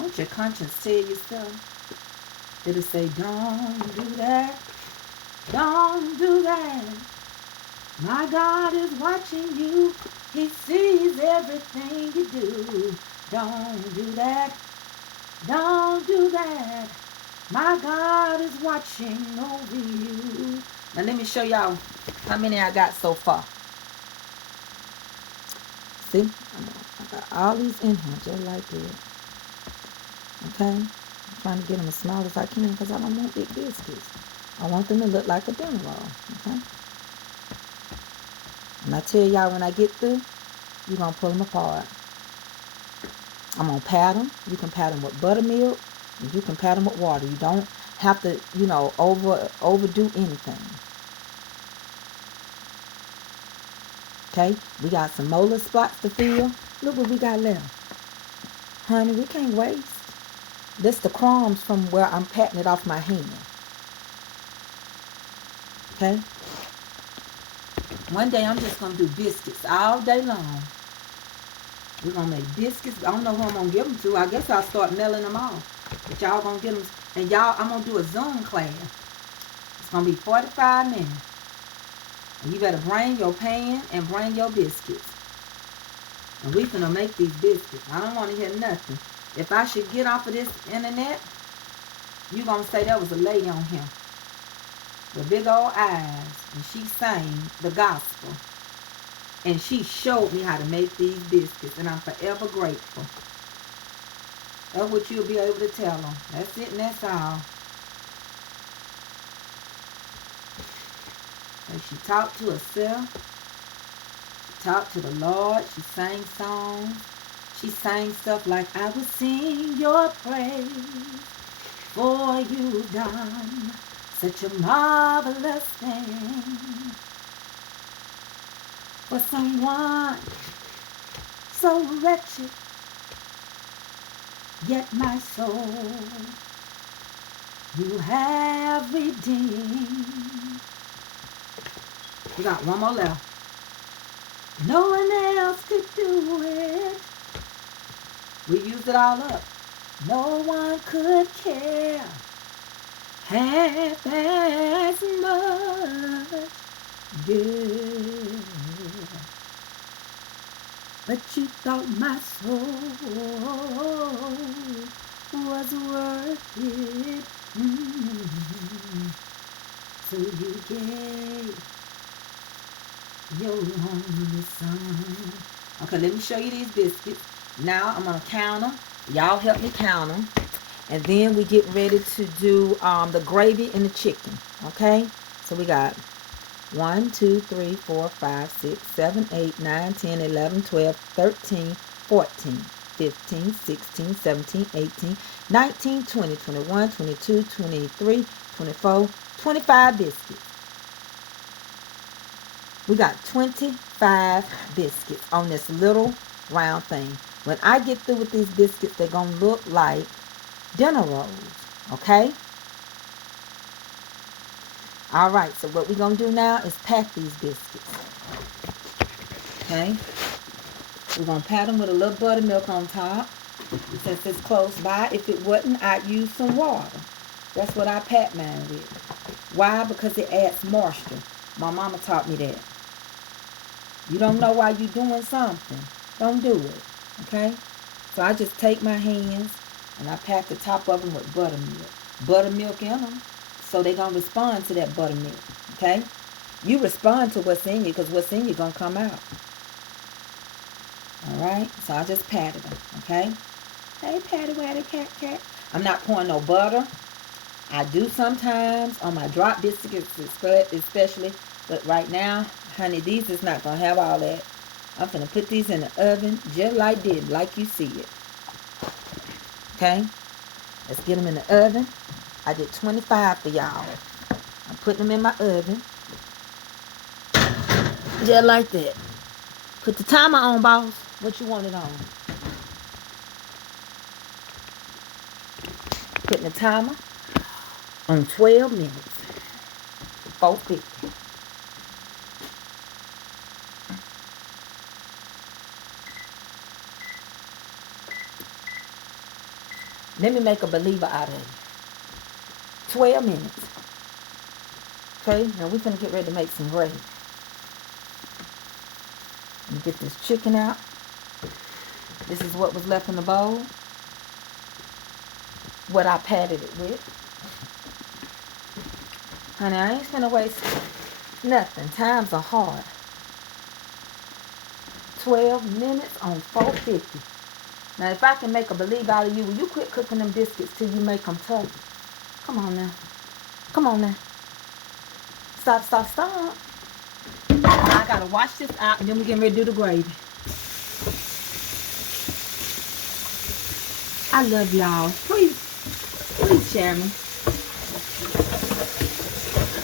Won't your conscience tell you so? It'll say, don't do that. Don't do that. My God is watching you. He sees everything you do. Don't do that. Don't do that. My God is watching over you. Now let me show y'all how many I got so far. See? I got all these in here just like that. Okay? I'm trying to get them as small as I can because I don't want big biscuits. I want them to look like a dinner roll. Okay? And I tell y'all when I get through, you're going to pull them apart. I'm going to pat them. You can pat them with buttermilk. You can pat them with water. You don't have to, overdo anything. Okay? We got some molar spots to fill. Look what we got left. Honey, we can't waste. This the crumbs from where I'm patting it off my hand. Okay? One day I'm just going to do biscuits all day long. We're going to make biscuits. I don't know who I'm going to give them to. I guess I'll start mailing them off. But y'all going to get them. And y'all, I'm going to do a Zoom class. It's going to be 45 minutes. And you better bring your pan and bring your biscuits. And we finna make these biscuits. I don't want to hear nothing. If I should get off of this internet, you going to say there was a lady on here with big old eyes. And she sang the gospel. And she showed me how to make these biscuits. And I'm forever grateful. That's what you'll be able to tell them. That's it and that's all. And she talked to herself. She talked to the Lord. She sang songs. She sang stuff like, I will sing your praise, for you've done such a marvelous thing. For someone so wretched, yet my soul you have redeemed. We got one more left. No one else could do it. We used it all up. No one could care half as much. Yeah. But you thought my soul was worth it. So you gave your only son. Okay, let me show you these biscuits. Now I'm going to count them. Y'all help me count them. And then we get ready to do the gravy and the chicken. Okay? So we got 1, 2, 3, 4, 5, 6, 7, 8, 9, 10, 11, 12, 13, 14, 15, 16, 17, 18, 19, 20, 21, 22, 23, 24, 25 biscuits. We got 25 biscuits on this little round thing. When I get through with these biscuits, they're going to look like dinner rolls. Okay? All right, so what we're going to do now is pack these biscuits. Okay? We're going to pat them with a little buttermilk on top. Since it's close by, if it wasn't, I'd use some water. That's what I pat mine with. Why? Because it adds moisture. My mama taught me that. You don't know why you're doing something, don't do it. Okay? So I just take my hands and I pack the top of them with buttermilk. Buttermilk in them. So they're going to respond to that buttermilk. Okay? You respond to what's in you because what's in you going to come out. Alright? So I just patted them. Okay? Hey, patty, watty, cat, cat. I'm not pouring no butter. I do sometimes on my drop biscuits especially. But right now, honey, these is not going to have all that. I'm finna put these in the oven just like this, like you see it. Okay? Let's get them in the oven. I did 25 for y'all. I'm putting them in my oven. Just like that. Put the timer on, boss. What you want it on? Putting the timer on 12 minutes. 450. Let me make a believer out of it. 12 minutes. Okay, now we're gonna get ready to make some gravy. Let me get this chicken out. This is what was left in the bowl. What I patted it with. Honey, I ain't gonna waste nothing. Times are hard. 12 minutes on 450. Now, if I can make a believer out of you, will you quit cooking them biscuits till you make them tough? Come on now. Come on now. Stop, stop, stop. I gotta wash this out and then we're getting ready to do the gravy. I love y'all. Please share me.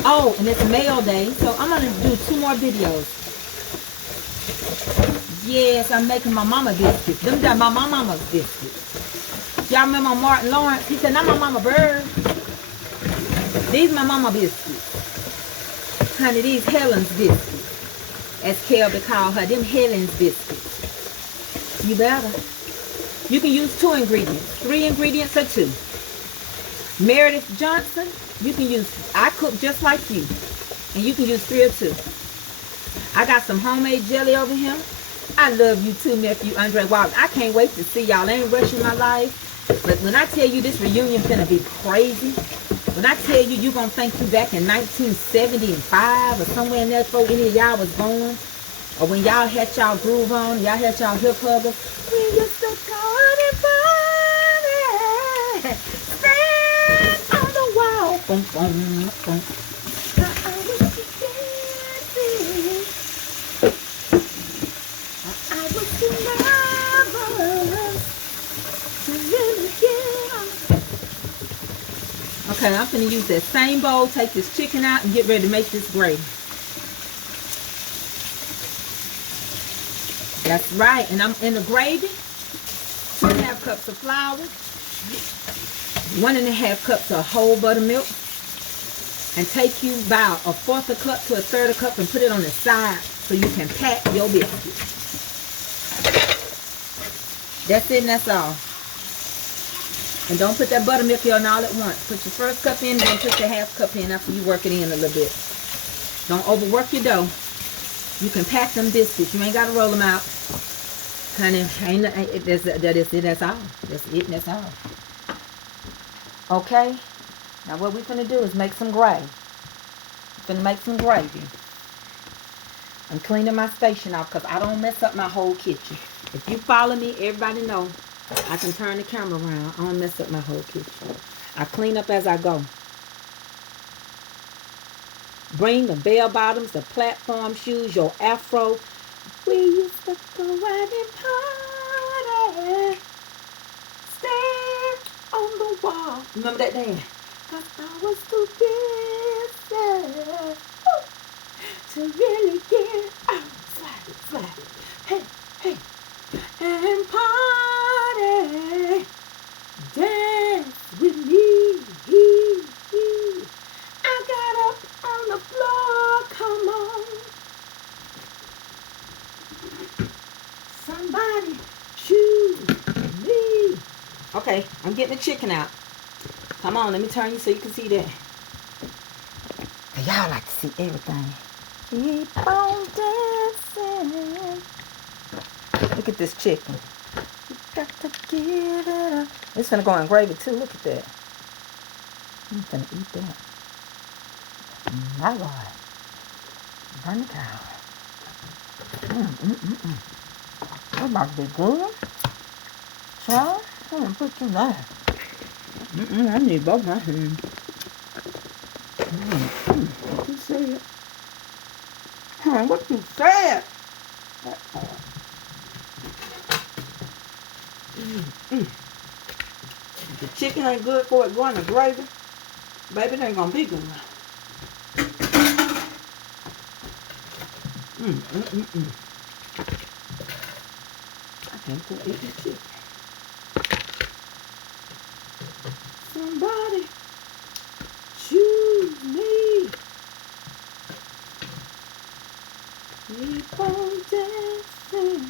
Oh, and it's mail day, so I'm gonna do 2 more videos. Yes, I'm making my mama biscuits. Them are my mama's biscuits. Y'all remember Martin Lawrence? He said, not my mama bird. These my mama biscuits. Honey, these Helen's biscuits. As Kelby called her, them Helen's biscuits. You better. You can use 2 ingredients. 3 ingredients or 2. Meredith Johnson, you can use, I cook just like you. And you can use 3 or 2. I got some homemade jelly over here. I love you too, nephew Andre Walker. I can't wait to see y'all. I ain't rushing my life. But when I tell you this reunion finna be crazy, when I tell you you're gonna think you back in 1975 or somewhere in there before any of y'all was born, or when y'all had y'all groove on, y'all had y'all hip huggers, we used to go and party, stand on the wall, boom, boom, boom. Okay, I'm going to use that same bowl, take this chicken out, and get ready to make this gravy. That's right. And I'm in the gravy, 2.5 cups of flour, 1.5 cups of whole buttermilk, and take you about 1/4 cup to 1/3 cup and put it on the side so you can pack your biscuit. That's it and that's all. And don't put that buttermilk in all at once. Put your first cup in, then put your 1/2 cup in after you work it in a little bit. Don't overwork your dough. You can pack them biscuits. You ain't got to roll them out. Honey, that's it, that's all. That's it, that's all. Okay? Now what we're going to do is make some gravy. We're going to make some gravy. I'm cleaning my station off because I don't mess up my whole kitchen. If you follow me, everybody know I can turn the camera around. I don't mess up my whole kitchen. I clean up as I go. Bring the bell bottoms, the platform shoes, your afro. We used to go out and party. Stand on the wall. Remember that dance? Cause I was too busy to really get out. Slide it, slide it. Hey, hey. And party. Dance with me. I got up on the floor. Come on. Somebody choose me. Okay, I'm getting the chicken out. Come on, let me turn you so you can see that. Y'all like to see everything. Keep on dancing. Look at this chicken. You got to give it up. It's gonna go in gravy too. Look at that. I'm gonna eat that. My Lord. Burn it down. That's about to be good. So, I'm gonna put you there. I need both my hands. What you said? What you said? If the chicken ain't good for it going to gravy, baby, it ain't gonna be good. I can't quit eating chicken. Somebody choose me. Keep on dancing.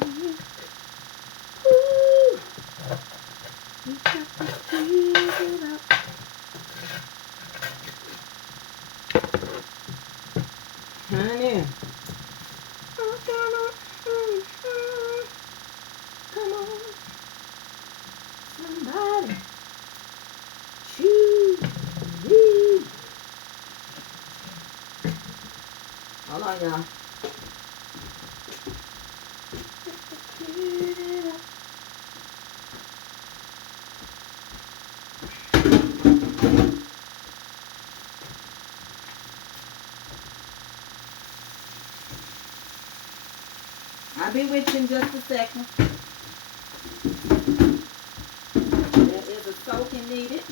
Ooh. You got to speed it up. Honey. Come on. Somebody choose me. Hold on, y'all. I'll be with you in just a second. There is a soaking needed.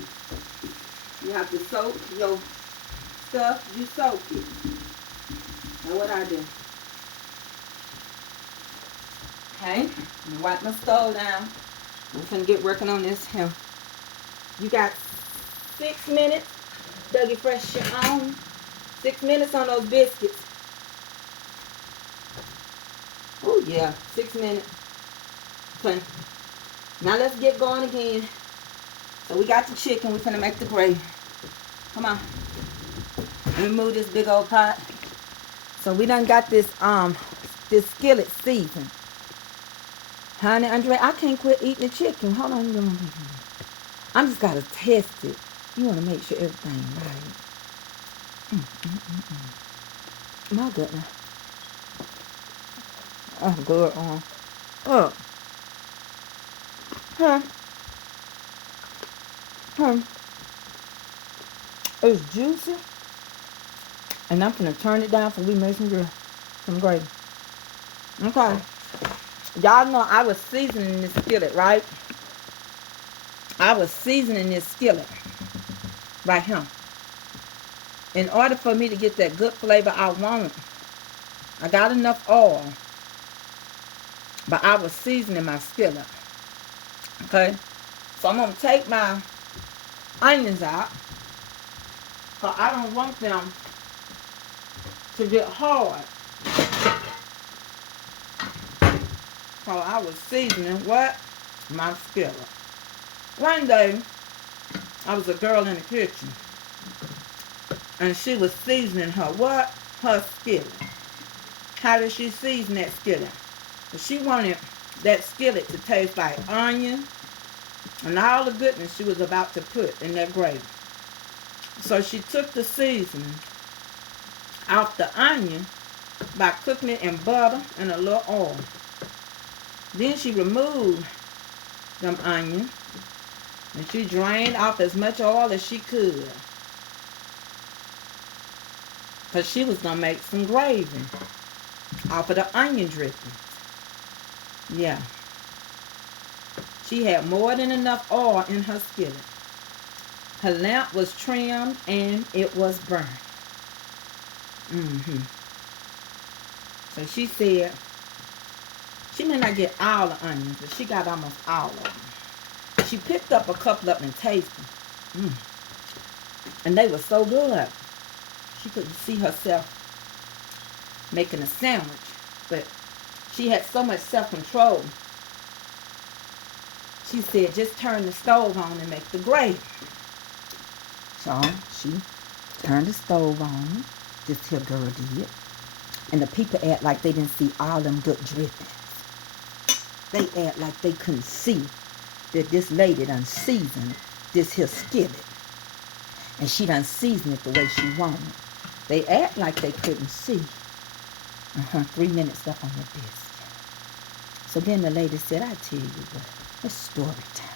You have to soak your stuff. You soak it. And what I do? Okay. Let me wipe my stove down. I'm finna get working on this here. You got 6 minutes. Dougie Fresh your own. 6 minutes on those biscuits. Oh yeah, 6 minutes. Okay. Now let's get going again. So we got the chicken. We're finna make the gravy. Come on. Let me move this big old pot. So we done got this skillet seasoned. Honey, Andre, I can't quit eating the chicken. Hold on. I'm just gotta test it. You wanna make sure everything right. My goodness. Oh, good. Oh. It's juicy. And I'm gonna turn it down so we make some gravy. Okay. Y'all know I was seasoning this skillet, right? I was seasoning this skillet right here. In order for me to get that good flavor I want, I got enough oil. But I was seasoning my skillet. Okay? So I'm going to take my onions out. Because I don't want them to get hard. So I was seasoning what? My skillet. One day, I was a girl in the kitchen. And she was seasoning her what? Her skillet. How did she season that skillet? She wanted that skillet to taste like onion and all the goodness she was about to put in that gravy. So she took the seasoning off the onion by cooking it in butter and a little oil. Then she removed them onions and she drained off as much oil as she could. Because she was going to make some gravy off of the onion dripping. Yeah. She had more than enough oil in her skillet. Her lamp was trimmed and it was burned. So she said, she may not get all the onions, but she got almost all of them. She picked up a couple of them and tasted them. And they were so good. She couldn't see herself making a sandwich. But she had so much self-control. She said, just turn the stove on and make the gravy. So she turned the stove on. This here girl did. And the people act like they didn't see all them good drippings. They act like they couldn't see that this lady done seasoned this here skillet. And she done seasoned it the way she wanted. They act like they couldn't see. 3 minutes left on the biscuit. So then the lady said, I tell you what, it's story time.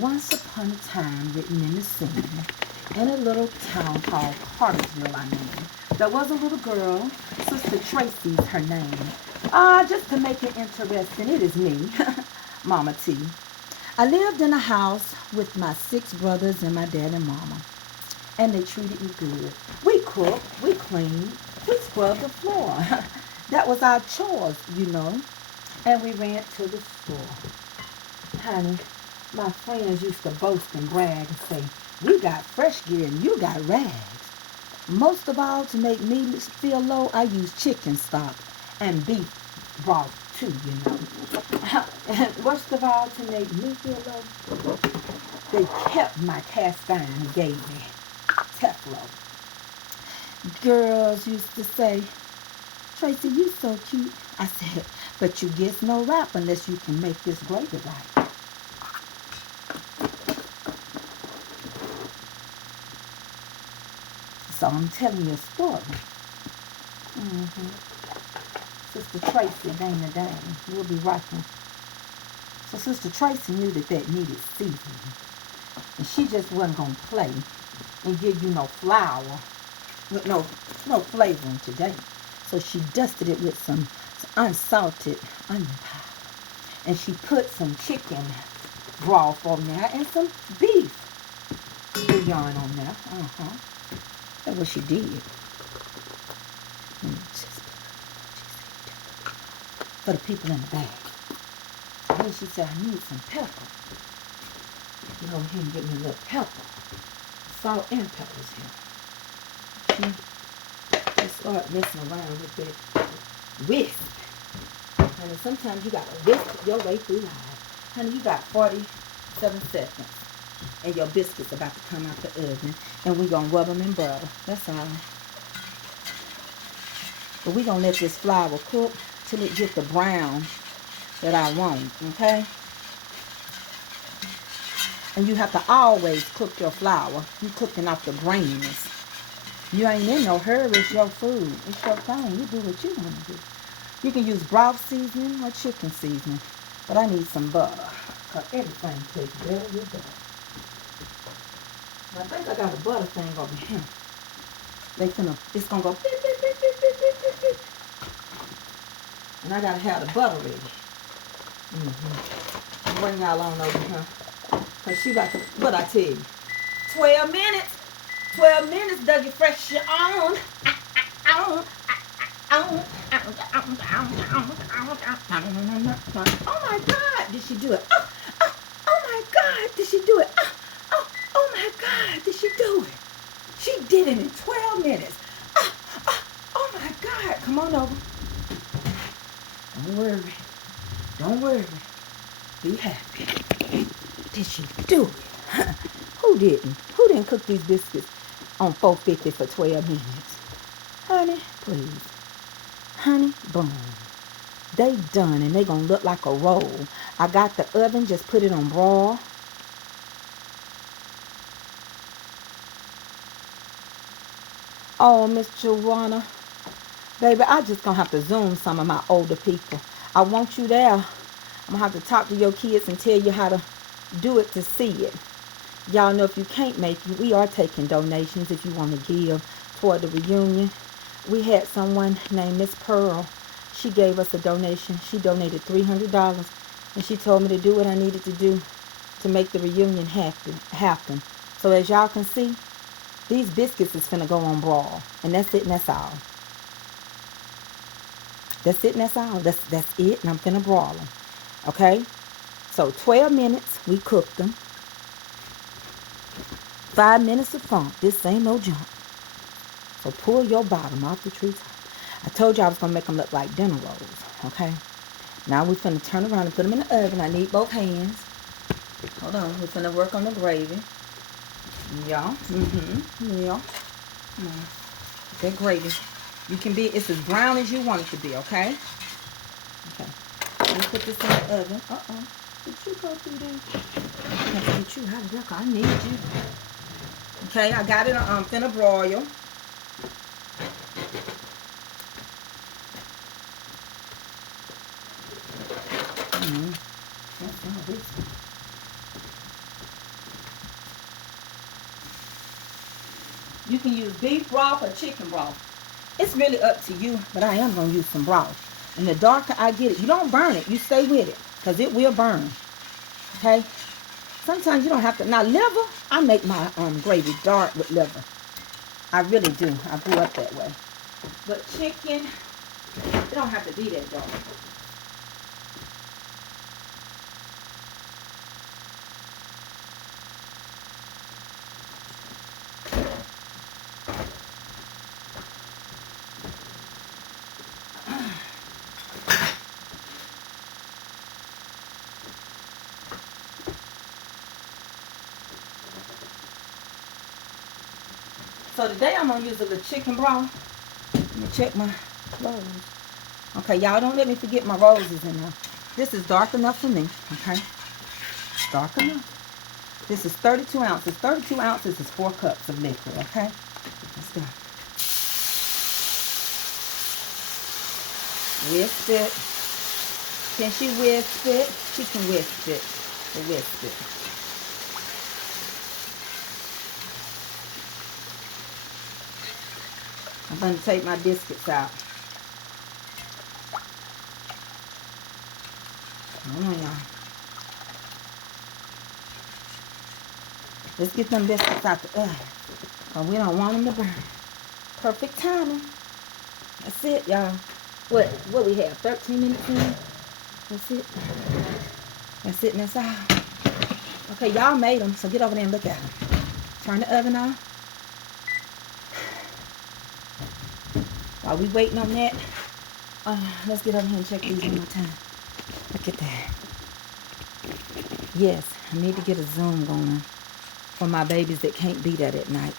Once upon a time, written in the sand, in a little town called Cartersville, I mean, there was a little girl, Sister Tracy's her name. Just to make it interesting, it is me, Mama T. I lived in a house with my 6 brothers and my dad and mama. And they treated me good. We cooked, we cleaned, we scrubbed the floor. That was our chores, you know. And we ran to the store. Honey, my friends used to boast and brag and say, we got fresh gear and you got rags. Most of all, to make me feel low, I use chicken stock and beef broth too, you know. And most of all, to make me feel low, they kept my cast iron and gave me Teflon. Girls used to say, Tracy, you so cute. I said, but you get no rap unless you can make this gravy right. So I'm telling you a story. Sister Tracy, Dana Dane, we'll be rocking. So Sister Tracy knew that needed seasoning. And she just wasn't going to play and give you no flour with no flavoring today. So she dusted it with some unsalted onion powder. And she put some chicken broth on there and some beef bouillon on there. That's what she did. For the people in the bag. And then she said, I need some pepper. Go ahead and get me a little pepper. Salt and peppers here. Just start messing around with that whisk. Honey, sometimes you got to whisk your way through life. Honey, you got 47 seconds. And your biscuits about to come out the oven. And we're going to rub them in butter. That's all. But we're going to let this flour cook till it get the brown that I want. Okay? And you have to always cook your flour. You cooking off the graininess. You ain't in no hurry. It's your food. It's your thing. You do what you want to do. You can use broth seasoning or chicken seasoning. But I need some butter. Because everything tastes better with butter. I think I got a butter thing over here. It's going to go beep, beep, beep, beep, beep, beep, beep. And I got to have the butter ready. Bring y'all on over here. Because she about to, what I tell you, 12 minutes. 12 minutes, Dougie Fresh, you on. Oh my God, did she do it? Oh my God, did she do it? Oh my God, did she do it? She did it in 12 minutes. Oh my God, come on over. Don't worry. Don't worry. Be happy. Did she do it? Who didn't? Who didn't cook these biscuits on 450 for 12 minutes? Honey, please. Honey, boom. They done and they gonna look like a roll. I got the oven, just put it on broil. Oh, Miss Joanna. Baby, I just gonna have to Zoom some of my older people. I want you there. I'm gonna have to talk to your kids and tell you how to do it to see it. Y'all know if you can't make it, we are taking donations if you want to give toward the reunion. We had someone named Miss Pearl. She gave us a donation. She donated $300. And she told me to do what I needed to do to make the reunion happen. So as y'all can see, these biscuits is finna go on broil. And that's it and that's all. That's it and that's all. That's it. And I'm finna broil them. Okay? So 12 minutes, we cooked them. 5 minutes of funk. This ain't no junk. So pull your bottom off the treetop. I told you I was going to make them look like dinner rolls. Okay? Now we're finna turn around and put them in the oven. I need both hands. Hold on. We're finna work on the gravy. Yeah. Yeah. That gravy. You can be, it's as brown as you want it to be, okay? Okay. Let me put this in the oven. Did you go through there? I have to get you out of there, 'cause I need you. Okay, I got it. I'm finna broil. That's all this. You can use beef broth or chicken broth. It's really up to you, but I am going to use some broth. And the darker I get it, you don't burn it. You stay with it, because it will burn. Okay? Sometimes you don't have to. Now, liver, I make my gravy dark with liver. I really do. I grew up that way. But chicken, it don't have to be that dark. So today I'm going to use a little chicken broth. Let me check my rose. Okay, y'all don't let me forget my roses in there. This is dark enough for me, okay? Dark enough. This is 32 ounces. 32 ounces is 4 cups of liquid, okay? Let's go. Whisk it. Can she whisk it? She can whisk it. Whisk it. I'm going to take my biscuits out. Hold on, y'all. Let's get them biscuits out the oven. Because we don't want them to burn. Perfect timing. That's it, y'all. What we have? 13 minutes in? That's it. That's it and that's all. Okay, y'all made them, so get over there and look at them. Turn the oven on. While we waiting on that, let's get over here and check these one more time. Look at that. Yes, I need to get a Zoom going for my babies that can't be that at night.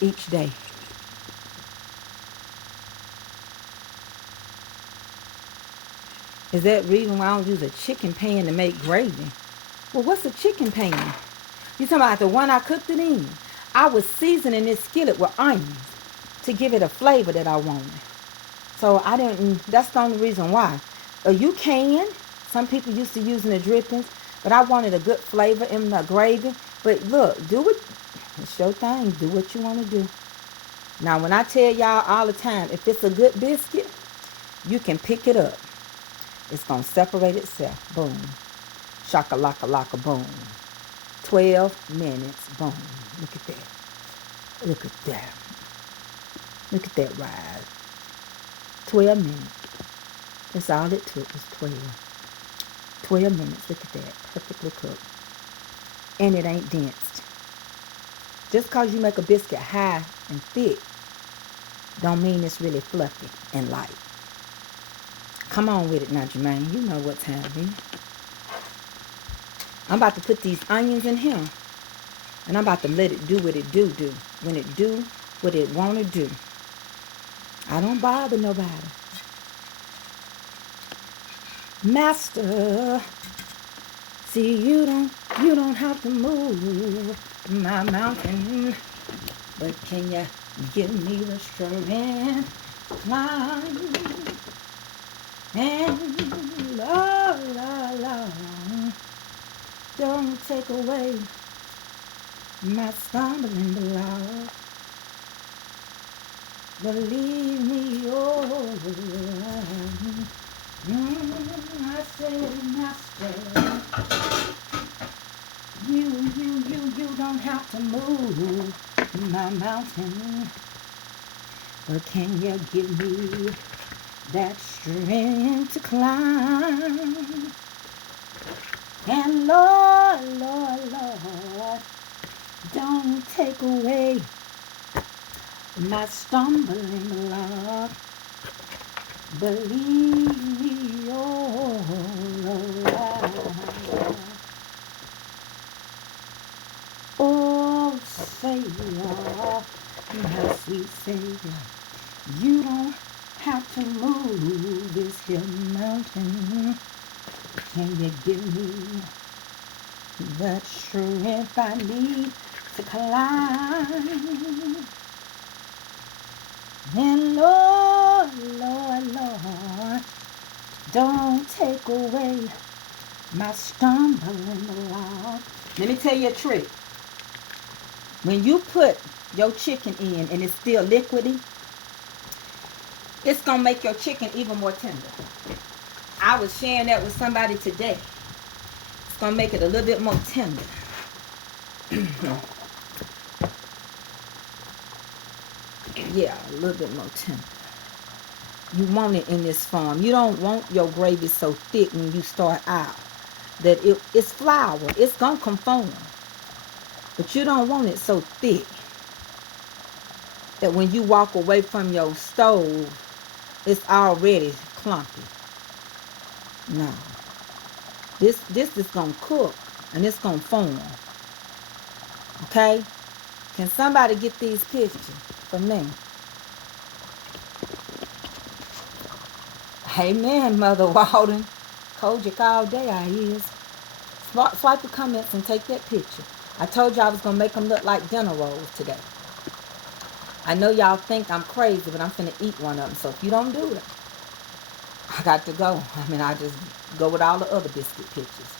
Each day. Is that reason why I don't use a chicken pan to make gravy? Well, what's a chicken pan? You talking about the one I cooked it in? I was seasoning this skillet with onions to give it a flavor that I wanted. So I didn't, that's the only reason why. You can. Some people used to using the drippings, but I wanted a good flavor in the gravy. But look, do it. It's your thing. Do what you want to do. Now, when I tell y'all all the time, if it's a good biscuit, you can pick it up. It's going to separate itself. Boom. Shaka-laka-laka, boom. 12 minutes. Boom. Look at that. Look at that. Look at that rise. 12 minutes. That's all it took was 12. 12 minutes. Look at that. Perfectly cooked. And it ain't densed. Just because you make a biscuit high and thick, don't mean it's really fluffy and light. Come on with it now, Jermaine. You know what time it is. I'm about to put these onions in here. And I'm about to let it do what it do. When it do what it want to do. I don't bother nobody. Master, see, you don't have to move my mountain, but can you give me the strength to climb? And Lord, don't take away my stumbling block. Believe me, oh, I said, Master, you don't have to move my mountain, but can you give me that strength to climb? And Lord, don't take away my stumbling block. Believe me, oh Lord. Oh, Savior, my sweet Savior, you don't have to move this hill mountain. Can you give me that strength I need to climb? And Lord, don't take away my stumbling block. Let me tell you a trick. When you put your chicken in and it's still liquidy, it's going to make your chicken even more tender. I was sharing that with somebody today. gonna make it a little bit more tender. Yeah, a little bit more tender. You want it in this form. You don't want your gravy so thick when you start out that it's flour. It's gonna conform, but you don't want it so thick that when you walk away from your stove, it's already clumpy. No, this is gonna cook and it's gonna form. Okay? Can somebody get these pictures for me? Amen, Mother Walden. Kojic all day I is. Swipe the comments and take that picture. I told you I was going to make them look like dinner rolls today. I know y'all think I'm crazy, but I'm finna eat one of them. So if you don't do it, I got to go. I mean, I just go with all the other biscuit pictures.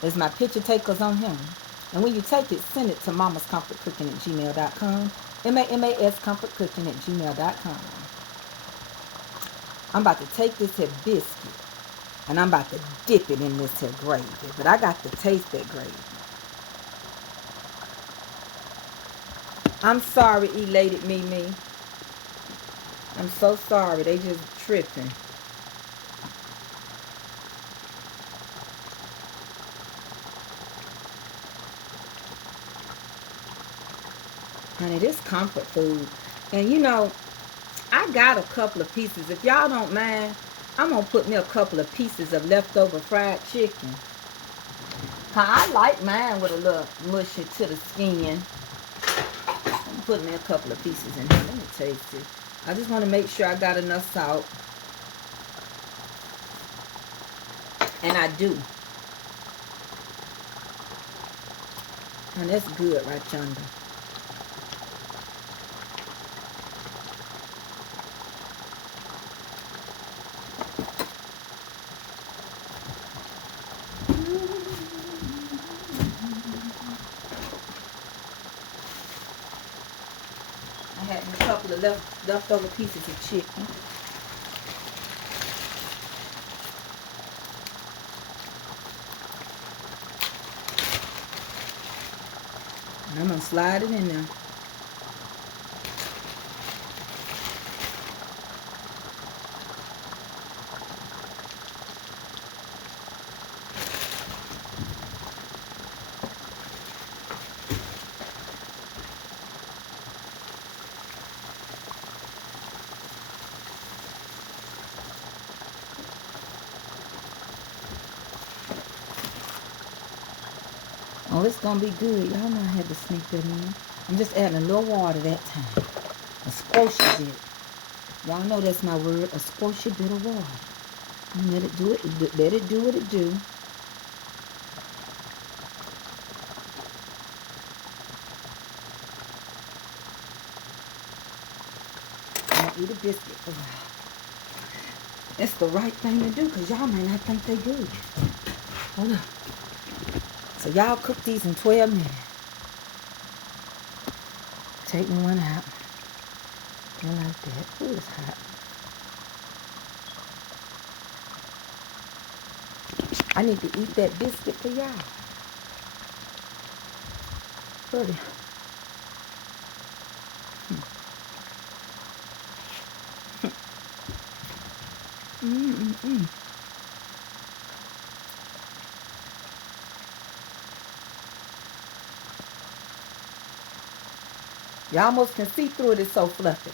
There's my picture takers on him. And when you take it, send it to mamascomfortcooking@gmail.com. MAMAScomfortcooking@gmail.com. I'm about to take this here biscuit and I'm about to dip it in this here gravy. But I got to taste that gravy. I'm sorry, elated Mimi. I'm so sorry. They just tripping. Honey, this comfort food. And you know, I got a couple of pieces. If y'all don't mind, I'm going to put me a couple of pieces of leftover fried chicken. I like mine with a little mushy to the skin. I'm putting me a couple of pieces in here. Let me taste it. I just want to make sure I got enough salt. And I do. And that's good right yonder. I had a couple of leftover pieces of chicken. And I'm going to slide it in there. Oh, it's going to be good. Y'all know I had to sneak that in. I'm just adding a little water that time. A squishy bit. Y'all know that's my word. A squishy bit of water. And let it do it. Let it do what it do. I'm going to eat a biscuit for y'all. It's the right thing to do because y'all may not think they good. Hold on. So y'all cook these in 12 minutes. Take one out. I like that. Ooh, it's hot. I need to eat that biscuit for y'all. Pretty. You almost can see through it. It's so fluffy.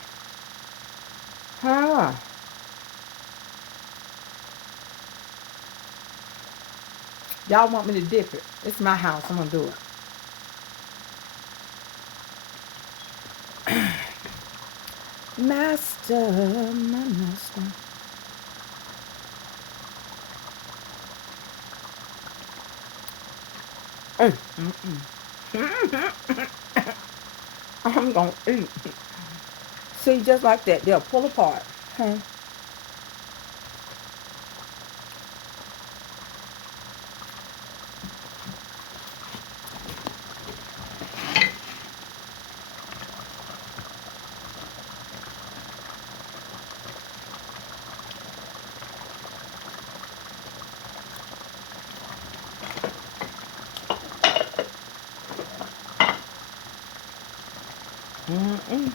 Huh. Y'all want me to dip it. It's my house. I'm going to do it. Master, my master. I'm going to eat. See, just like that, they'll pull apart. Huh? Mm-mm.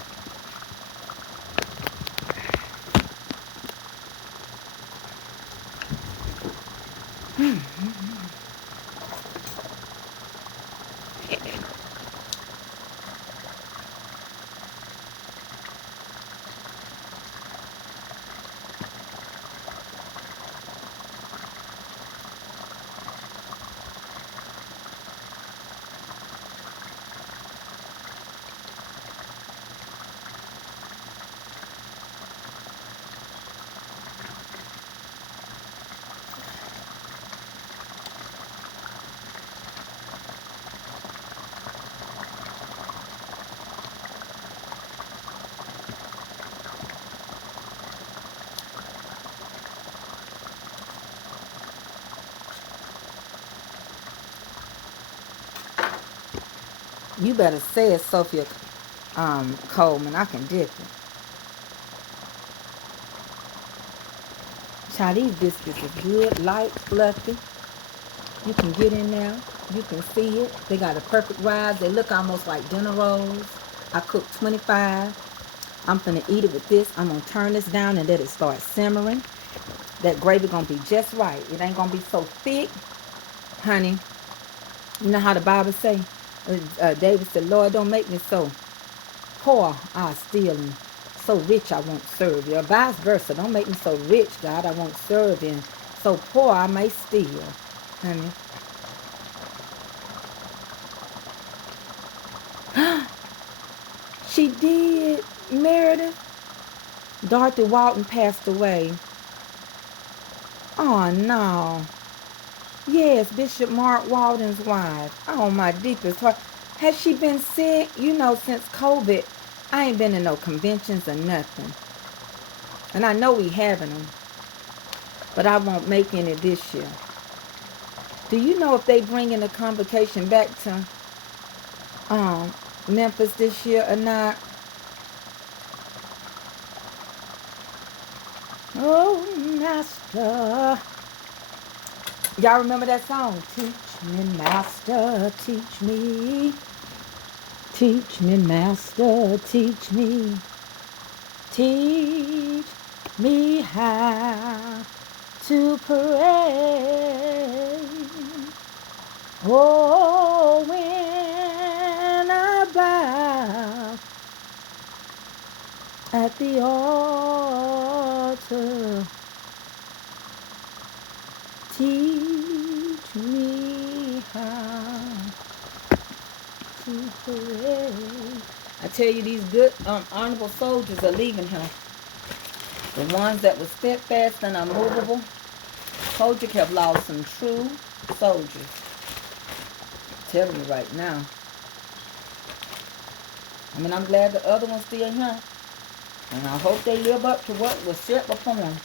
You better say it, Sophia Coleman. I can dip it. Child, these biscuits are good, light, fluffy. You can get in there. You can see it. They got a perfect rise. They look almost like dinner rolls. I cooked 25. I'm finna eat it with this. I'm gonna turn this down and let it start simmering. That gravy gonna be just right. It ain't gonna be so thick, honey. You know how the Bible say? David said, Lord, don't make me so poor I steal, and so rich I won't serve you. Or vice versa. Don't make me so rich, God, I won't serve you. And so poor I may steal. Honey. She did, Meredith. Dorothy Walton passed away. Oh, no. Yes, Bishop Mark Walden's wife. Oh, my deepest heart. Has she been sick? You know, since COVID, I ain't been in no conventions or nothing. And I know we having them, but I won't make any this year. Do you know if they bringing the convocation back to Memphis this year or not? Oh, Master. Y'all remember that song? Teach me, Master, teach me. Teach me, Master, teach me. Teach me how to pray. Oh, when I bow at the altar, teach me how to pray. I tell you, these good, honorable soldiers are leaving here. The ones that were steadfast and unmovable. Told you have lost some true soldiers. I'm telling you right now. I mean, I'm glad the other one's still here. And I hope they live up to what was set before them.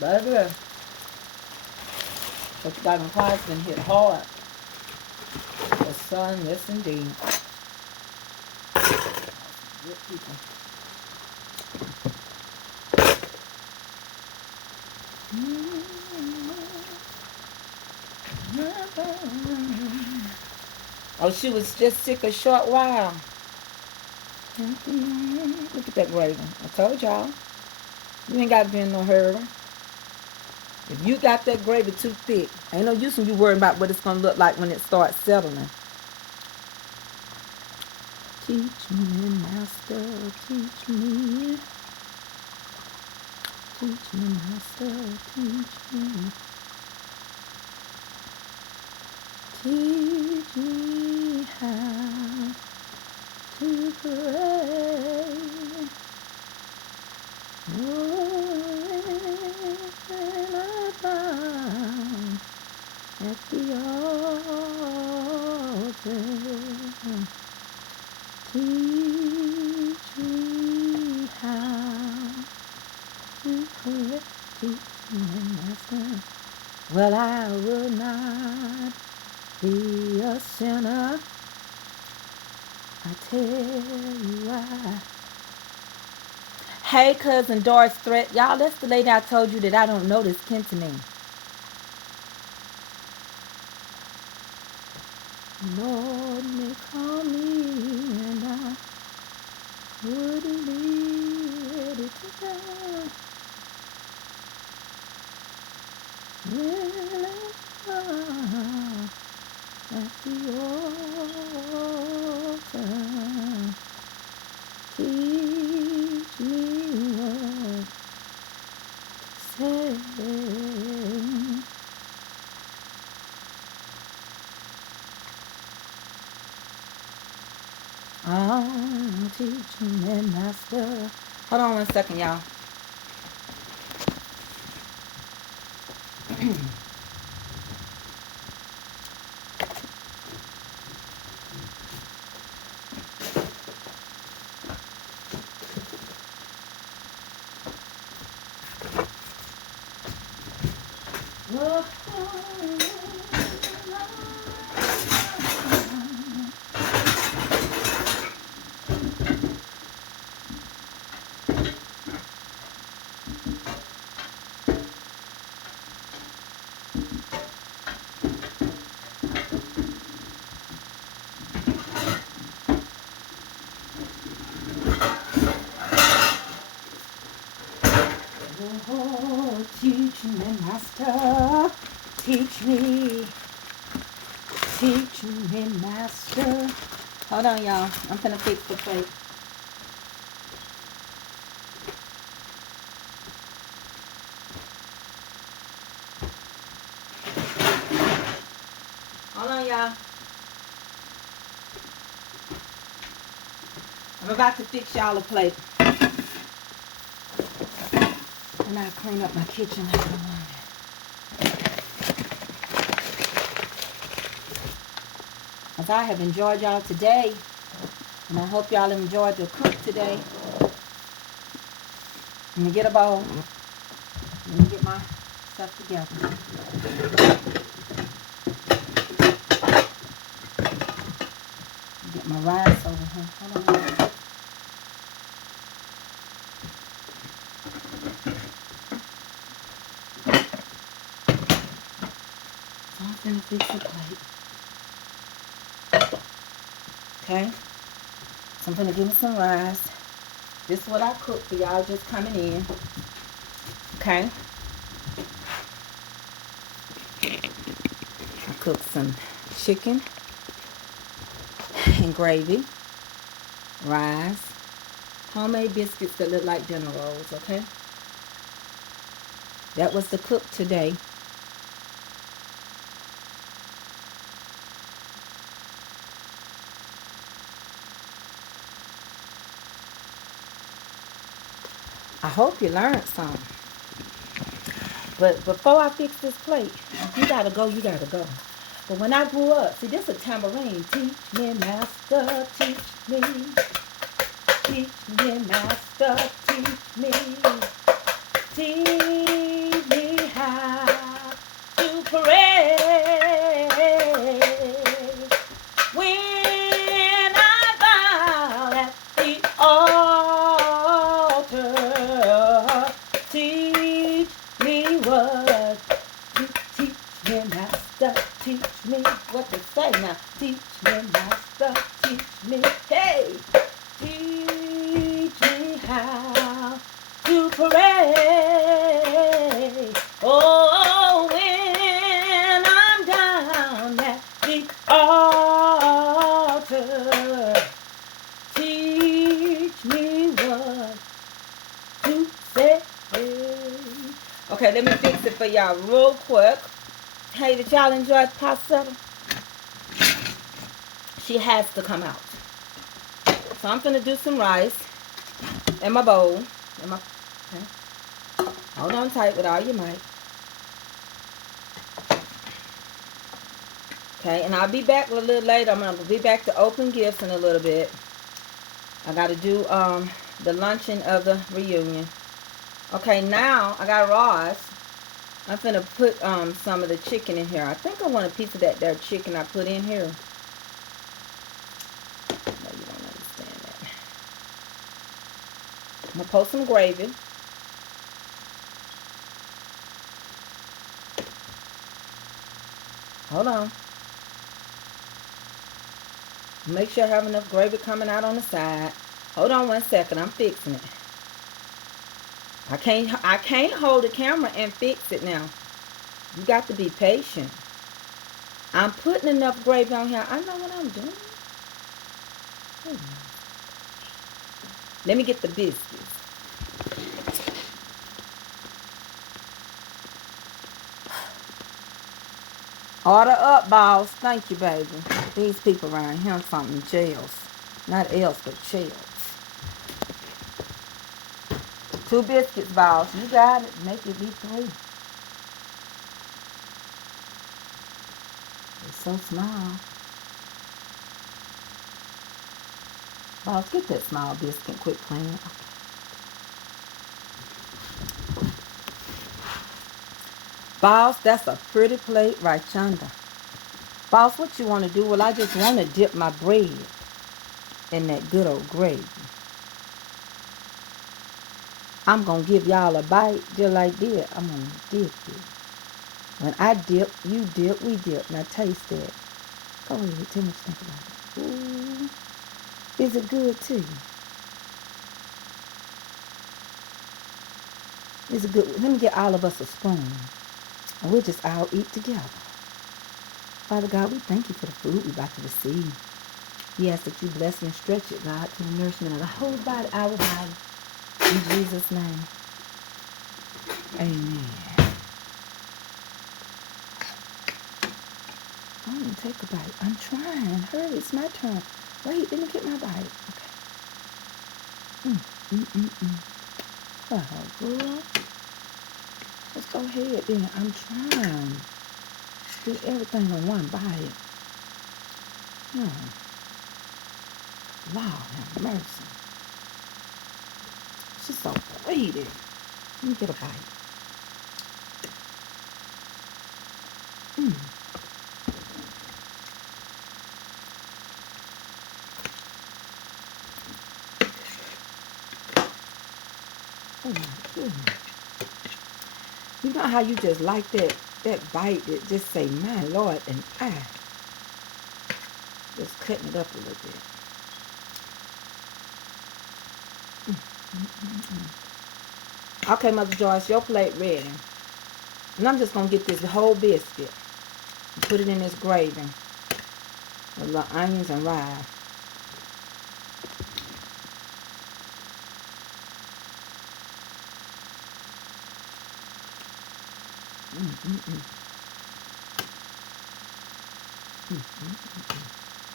But baby, Church of God in Christ been hit hard. The son, yes indeed. Good people. Oh, she was just sick a short while. Look at that gravy. I told y'all. You ain't got to be in no hurry. If you got that gravy too thick, ain't no use in you worrying about what it's going to look like when it starts settling. Teach me, Master, teach me. Teach me, Master, teach me. Teach me how to pray. Oh, when I bow at the altar, teach me how to pray. Teach me, Master. Well, I will not be a sinner. I tell you why. Hey, cousin Doris Threat. Y'all, that's the lady I told you that I don't know this kin to me. Lord, may call me and wouldn't be ready to die. When I'm at the altar, teach me what to say. Oh, teach me, master. Hold on 1 second, y'all. Oh, teach me, master. Teach me. Teach me, master. Hold on, y'all. I'm finna fix the plate. Hold on, y'all. I'm about to fix y'all a plate. And I'll clean up my kitchen later on. As I have enjoyed y'all today, and I hope y'all enjoyed your cook today. Let me get a bowl. Let me get my stuff together. Get my rice over here. Hold on. So I'm finna fix the plate. Okay? So I'm finna give me some rice. This is what I cook for y'all just coming in. Okay? I cooked some chicken and gravy, rice, homemade biscuits that look like dinner rolls, okay? That was the cook today. I hope you learned something. But before I fix this plate, if you gotta go, you gotta go. But when I grew up, see, this is a tambourine. Teach me, master, teach me. Teach me, master, teach me. Teach me how to pray when I bow at the altar. Teach me what to teach me, master. Teach me what to say now. Teach me, master. Teach me, hey. Teach me how to pray. Oh, when I'm down at the altar, teach me what to say. Okay, let me fix it for y'all real quick. Hey, did y'all enjoy pasta? She has to come out. So I'm gonna do some rice in my bowl. Okay. Hold on tight with all your might. Okay, and I'll be back a little later. I'm gonna be back to open gifts in a little bit. I gotta do the luncheon of the reunion. Okay, now I got rice. I'm gonna put some of the chicken in here. I think I want a piece of that there chicken I put in here. No, you don't understand that. I'm gonna pour some gravy. Hold on. Make sure I have enough gravy coming out on the side. Hold on 1 second. I'm fixing it. I can't hold the camera and fix it now. You got to be patient. I'm putting enough gravy on here. I know what I'm doing. Let me get the biscuits. Order up, boss. Thank you, baby. These people around here something jails. Not else, but jails. 2 biscuits, boss. You got it. Make it be 3. It's so small. Boss, get that small biscuit quick clean. Okay. Boss, that's a pretty plate right yonder. Boss, what you want to do? Well, I just want to dip my bread in that good old gravy. I'm going to give y'all a bite just like this. I'm going to dip it. When I dip, you dip, we dip. Now taste that. Go ahead, tell me what you think about it. Ooh. Is it good to you? Is it good? Let me get all of us a spoon. And we'll just all eat together. Father God, we thank you for the food we're about to receive. We ask that you bless and stretch it, God, to the nourishment of the whole body, our body. In Jesus' name. Amen. I want to take a bite. I'm trying. Hurry, it's my turn. Wait, let me get my bite. Okay. Oh, girl. Let's go ahead then. I'm trying. Do everything in one bite. No. Wow, have mercy. She's so pretty. Let me get a bite. Oh my goodness. You know how you just like that bite that just say, my Lord, and I. Just cutting it up a little bit. Okay, Mother Joyce, your plate ready. And I'm just going to get this whole biscuit and put it in this gravy with the onions and rice.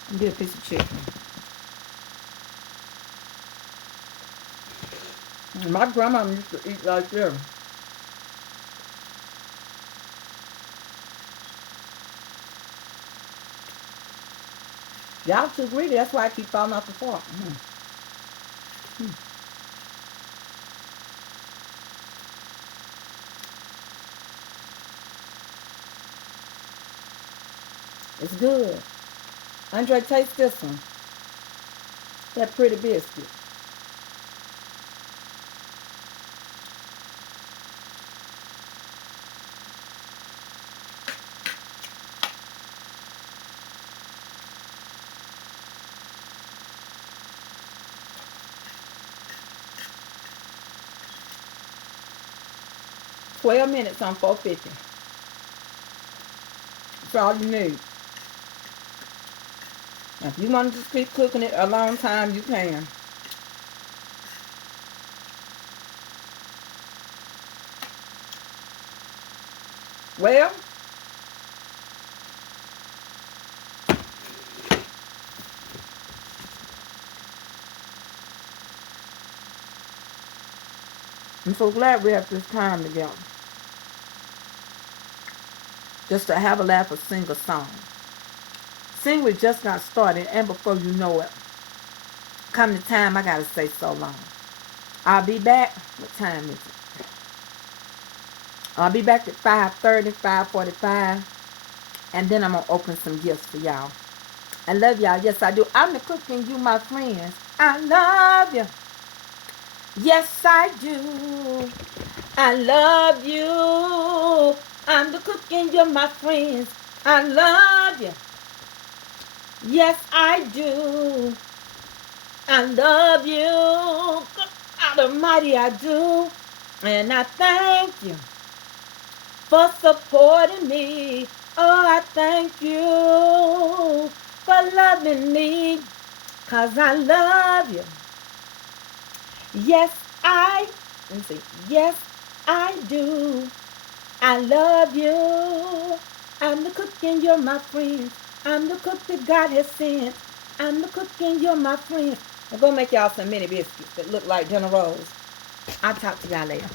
And get a piece of chicken. My grandma used to eat like this. Y'all too greedy. That's why I keep falling off the fork. It's good. Andre, taste this one. That pretty biscuit. $12 on 450. That's all you need. Now, if you want to just keep cooking it a long time, you can. Well, I'm so glad we have this time together. Just to have a laugh or sing a song. Sing we just got started, and before you know it, come the time I gotta say so long. I'll be back. What time is it? I'll be back at 5:30, 5:45. And then I'm gonna open some gifts for y'all. I love y'all. Yes, I do. I'm the cook and you my friends. I love you. Yes, I do. I love you. I'm the cook and you're my friends. I love you. Yes, I do. I love you. God Almighty, I do. And I thank you for supporting me. Oh, I thank you for loving me. Cause I love you. Yes, let me see. Yes, I do. I love you. I'm the cook and you're my friend. I'm the cook that God has sent. I'm the cook and you're my friend. I'm gonna make y'all some mini biscuits that look like dinner rolls. I'll talk to y'all later.